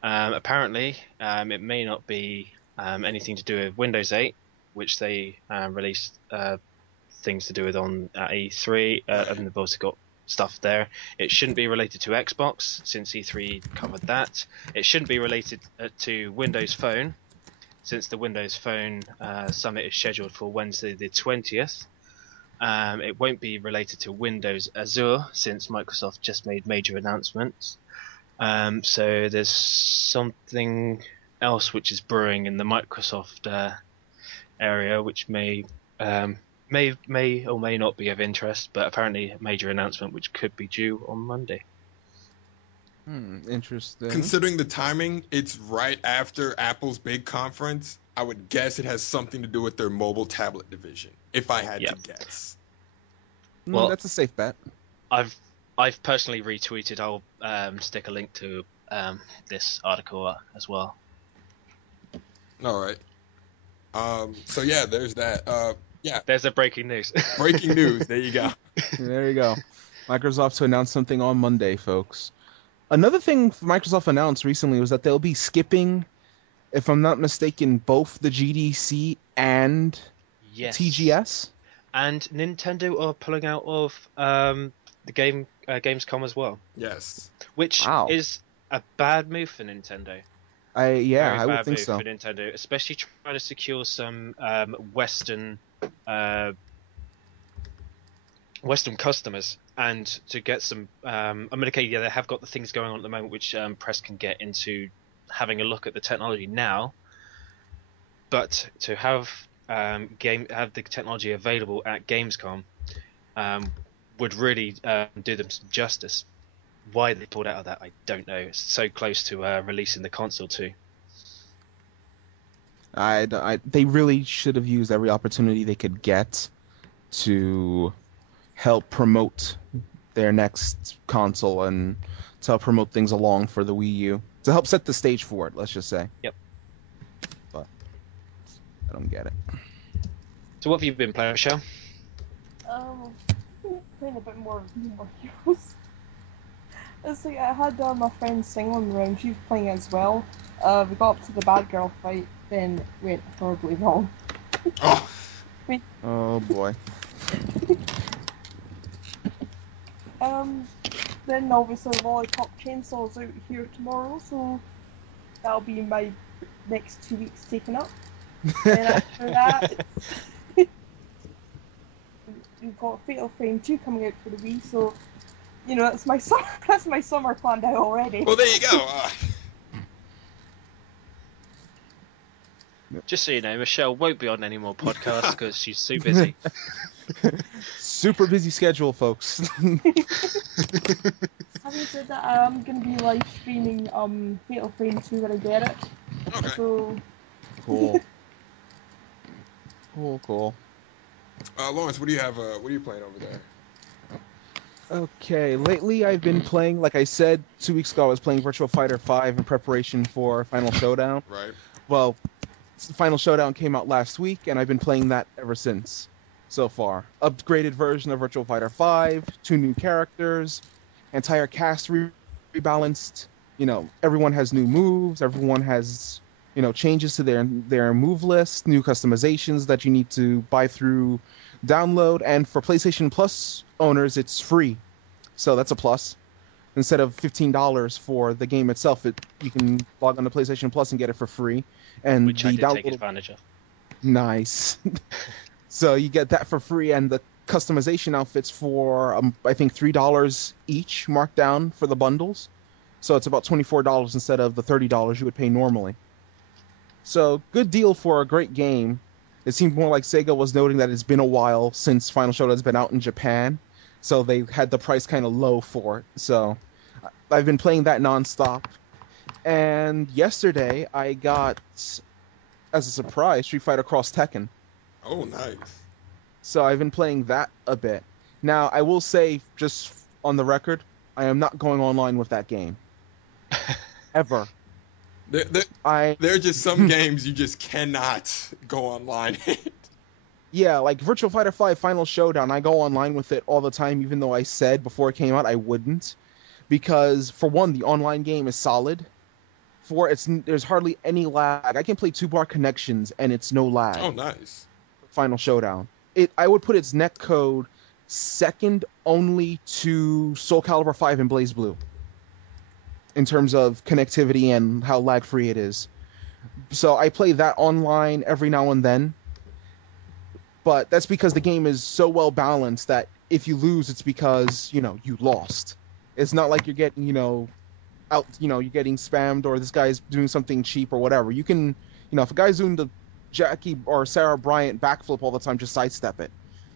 Apparently, it may not be anything to do with Windows 8, which they released things to do with on E3, right. and they've also got stuff there. It shouldn't be related to Xbox, since E3 covered that. It shouldn't be related to Windows Phone, since the Windows Phone Summit is scheduled for Wednesday the 20th. It won't be related to Windows Azure since Microsoft just made major announcements. So there's something else which is brewing in the Microsoft area, which may or may not be of interest, but apparently a major announcement which could be due on Monday. Interesting. Considering the timing, it's right after Apple's big conference. I would guess it has something to do with their mobile tablet division, if I had to guess. Well, That's a safe bet. I've personally retweeted. I'll stick a link to this article as well. All right. So yeah, there's that. Yeah. There's the breaking news. Breaking news. There you go. There you go. Microsoft to announce something on Monday, folks. Another thing Microsoft announced recently was that they'll be skipping, if I'm not mistaken, both the GDC and TGS. And Nintendo are pulling out of the Gamescom as well. Yes. Which is a bad move for Nintendo. I would think so. For Nintendo, especially trying to secure some Western customers and to get some. I mean, okay, yeah, they have got the things going on at the moment which press can get into having a look at the technology now, but to have the technology available at Gamescom would really do them some justice. Why they pulled out of that, I don't know. It's so close to releasing the console too. They really should have used every opportunity they could get to help promote their next console and to help promote things along for the Wii U. To help set the stage for it, let's just say. Yep. But I don't get it. So what have you been playing, Michelle? Playing a bit more Heroes. It's like I had my friend Singling around, she was playing it as well. We got up to the bad girl fight, then went horribly wrong. Oh boy. Then obviously Lollipop Chainsaw's out here tomorrow, so that'll be my next 2 weeks taken up. Then after that, we've got Fatal Frame 2 coming out for the Wii, so you know that's my summer planned out already. Well, there you go. Just so you know, Michelle won't be on any more podcasts because she's so busy. Super busy schedule, folks. Having said that, I'm going to be live streaming Fatal Frame 2 when I get it. Okay. So Cool. Cool. Lawrence, what do you have? What are you playing over there? Okay, lately I've been playing, like I said 2 weeks ago, I was playing Virtua Fighter 5 in preparation for Final Showdown. Right. Well, Final Showdown came out last week, and I've been playing that ever since, so far. Upgraded version of Virtua Fighter 5, 2 new characters, entire cast rebalanced. You know, everyone has new moves, everyone has, you know, changes to their move list, new customizations that you need to buy through download, and for PlayStation Plus owners, it's free. So that's a plus. Instead of $15 for the game itself, you can log on to PlayStation Plus and get it for free. And which I did take advantage of. Nice. So you get that for free, and the customization outfits for I think $3 each, marked down for the bundles. So it's about $24 instead of the $30 you would pay normally. So good deal for a great game. It seemed more like Sega was noting that it's been a while since Final Showdown has been out in Japan, so they had the price kind of low for it. So I've been playing that nonstop. And yesterday I got, as a surprise, Street Fighter Cross Tekken. Oh, nice. So I've been playing that a bit. Now, I will say, just on the record, I am not going online with that game. Ever. There are just some games you just cannot go online. Yeah, like Virtua Fighter 5 Final Showdown, I go online with it all the time, even though I said before it came out I wouldn't. Because, for one, the online game is solid. For there's hardly any lag. I can play 2-bar connections, and it's no lag. Oh, nice. Final Showdown. I would put its netcode second only to Soul Calibur 5 and Blaze Blue in terms of connectivity and how lag-free it is. So I play that online every now and then. but that's because the game is so well balanced that if you lose, it's because you lost. It's not like you're getting you're getting spammed or this guy's doing something cheap or whatever. You can, if a guy's doing the Jackie or Sarah Bryant backflip all the time, just sidestep it.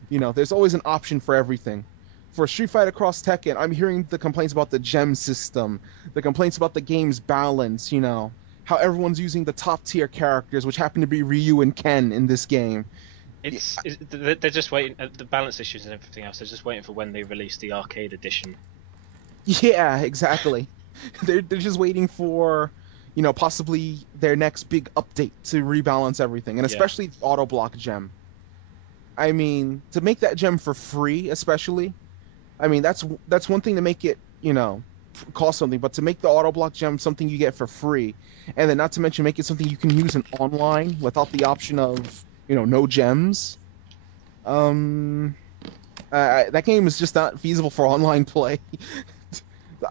There's always an option for everything. For Street Fighter Cross Tekken, I'm hearing the complaints about the gem system, the complaints about the game's balance, how everyone's using the top tier characters, which happen to be Ryu and Ken in this game. They're just waiting the balance issues and everything else. They're just waiting for when they release the arcade edition. Yeah, exactly. They're just waiting for, possibly their next big update to rebalance everything, and especially the auto block gem. I mean, to make that gem for free, especially, I mean that's one thing to make it, cost something, but to make the auto block gem something you get for free, and then not to mention make it something you can use in online without the option of, no gems. Um, that game is just not feasible for online play.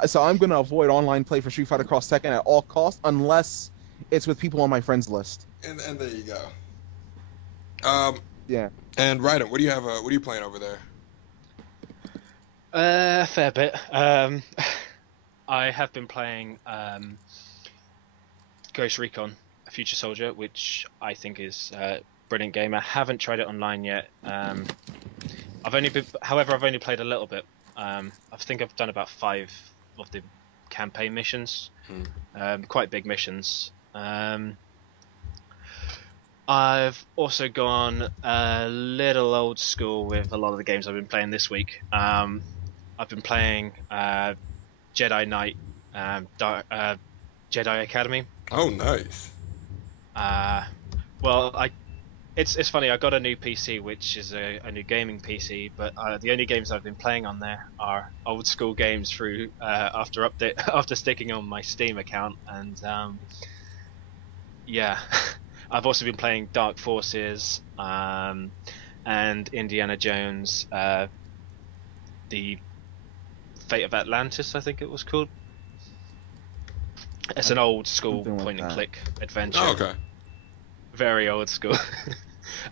So I'm gonna avoid online play for Street Fighter Cross Tekken at all costs, unless it's with people on my friends list. And there you go. Um, Yeah. and Rident, what do you have? What are you playing over there? Fair bit. I have been playing Ghost Recon, A Future Soldier, which I think is a brilliant game. I haven't tried it online yet. However, I've only played a little bit. I think I've done about 5 of the campaign missions, quite big missions. I've also gone a little old school with a lot of the games I've been playing this week. I've been playing Jedi Knight, Jedi Academy. Oh, nice. Well, it's funny. I got a new PC, which is a new gaming PC, but the only games I've been playing on there are old school games through after update after sticking on my Steam account, and yeah, I've also been playing Dark Forces and Indiana Jones, the Fate of Atlantis, I think it was called. It's an old school Something like point and that. click adventure. Oh, okay. Very old school.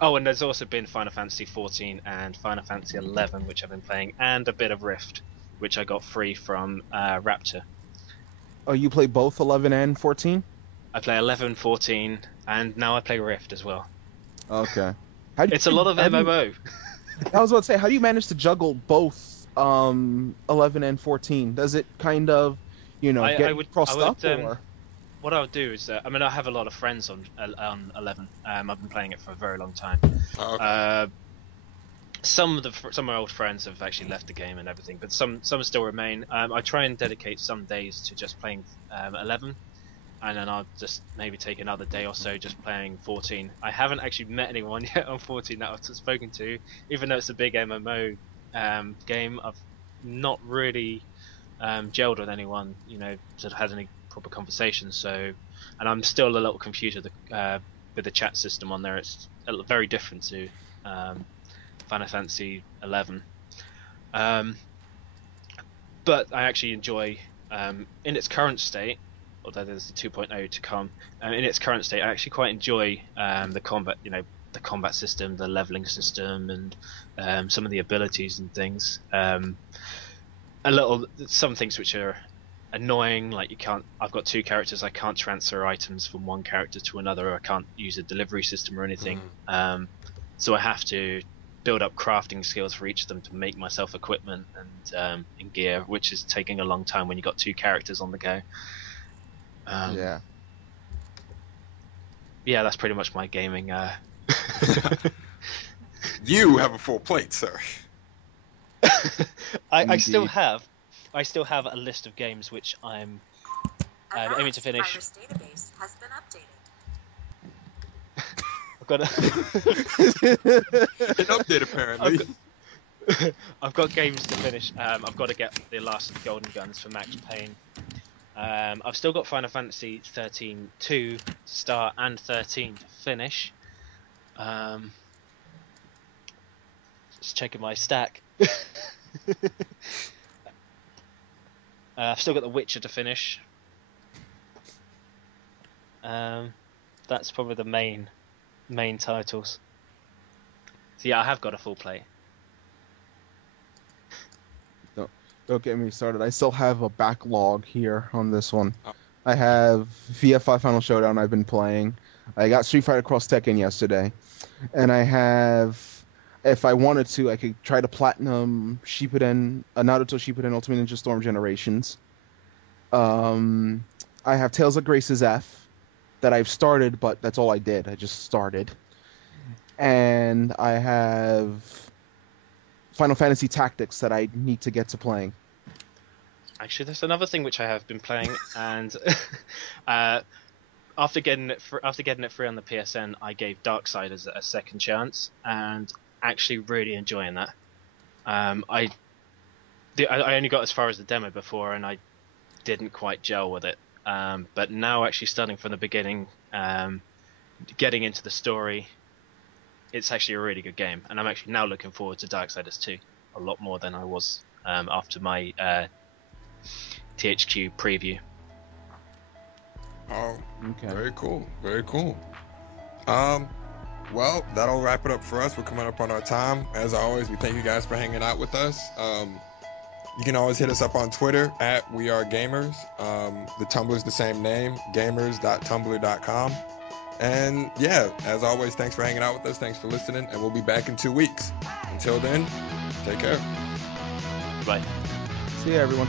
Oh, and there's also been Final Fantasy 14 and Final Fantasy 11, which I've been playing, and a bit of Rift, which I got free from Raptor. Oh, you play both 11 and 14? I play 11, 14, and now I play Rift as well. Okay. How do It's a lot of how do you, MMO. I was about to say, how do you manage to juggle both 11 and 14? Does it kind of, I get you would, crossed up or? what I would do is, I mean, I have a lot of friends on 11. I've been playing it for a very long time. Oh, okay. Some of my old friends have actually left the game and everything, but some still remain. I try and dedicate some days to just playing 11, and then I'll just maybe take another day or so just playing 14. I haven't actually met anyone yet on 14 that I've spoken to, even though it's a big MMO game. I've not really gelled with anyone, sort of had any proper conversations. So, and I'm still a little confused with the chat system on there. It's very different to Final Fantasy 11. Um, but I actually enjoy, in its current state, although there's the 2.0 to come, in its current state, I actually quite enjoy the combat, the combat system, the leveling system, and some of the abilities and things. Some things which are annoying, like I've got 2 characters, I can't transfer items from one character to another, or I can't use a delivery system or anything. So I have to build up crafting skills for each of them to make myself equipment and gear, which is taking a long time when you've got 2 characters on the go. Yeah. Yeah, that's pretty much my gaming. You have a full plate, sir. I still Indeed. have a list of games which I'm aiming to finish. Virus database has been updated. I've got An update, apparently. I've got games to finish. I've got to get the last of the golden guns for Max Payne. I've still got Final Fantasy 13 2 to start and 13 to finish. Just checking my stack. I've still got The Witcher to finish. That's probably the main titles. So yeah, I have got a full plate. Don't get me started. I still have a backlog here on this one. Oh. I have VF5 Final Showdown I've been playing. I got Street Fighter Cross Tekken yesterday. And I have, if I wanted to, I could try to platinum Shippuden, Naruto Shippuden Ultimate Ninja Storm Generations. I have Tales of Grace's F that I've started, but that's all I did. I just started. And I have Final Fantasy Tactics that I need to get to playing. Actually, there's another thing which I have been playing, and after getting it free on the PSN, I gave Darksiders a second chance, and actually really enjoying that. I only got as far as the demo before, and I didn't quite gel with it. But now, actually starting from the beginning, getting into the story, it's actually a really good game, and I'm actually now looking forward to Darksiders 2 a lot more than I was after my THQ preview. Oh, Okay. very cool. Very cool. Well, that'll wrap it up for us. We're coming up on our time. As always, we thank you guys for hanging out with us. You can always hit us up on Twitter at We Are Gamers. The Tumblr's the same name, gamers.tumblr.com. And yeah, as always, thanks for hanging out with us. Thanks for listening, and we'll be back in 2 weeks. Until then, take care. Bye. See you, everyone.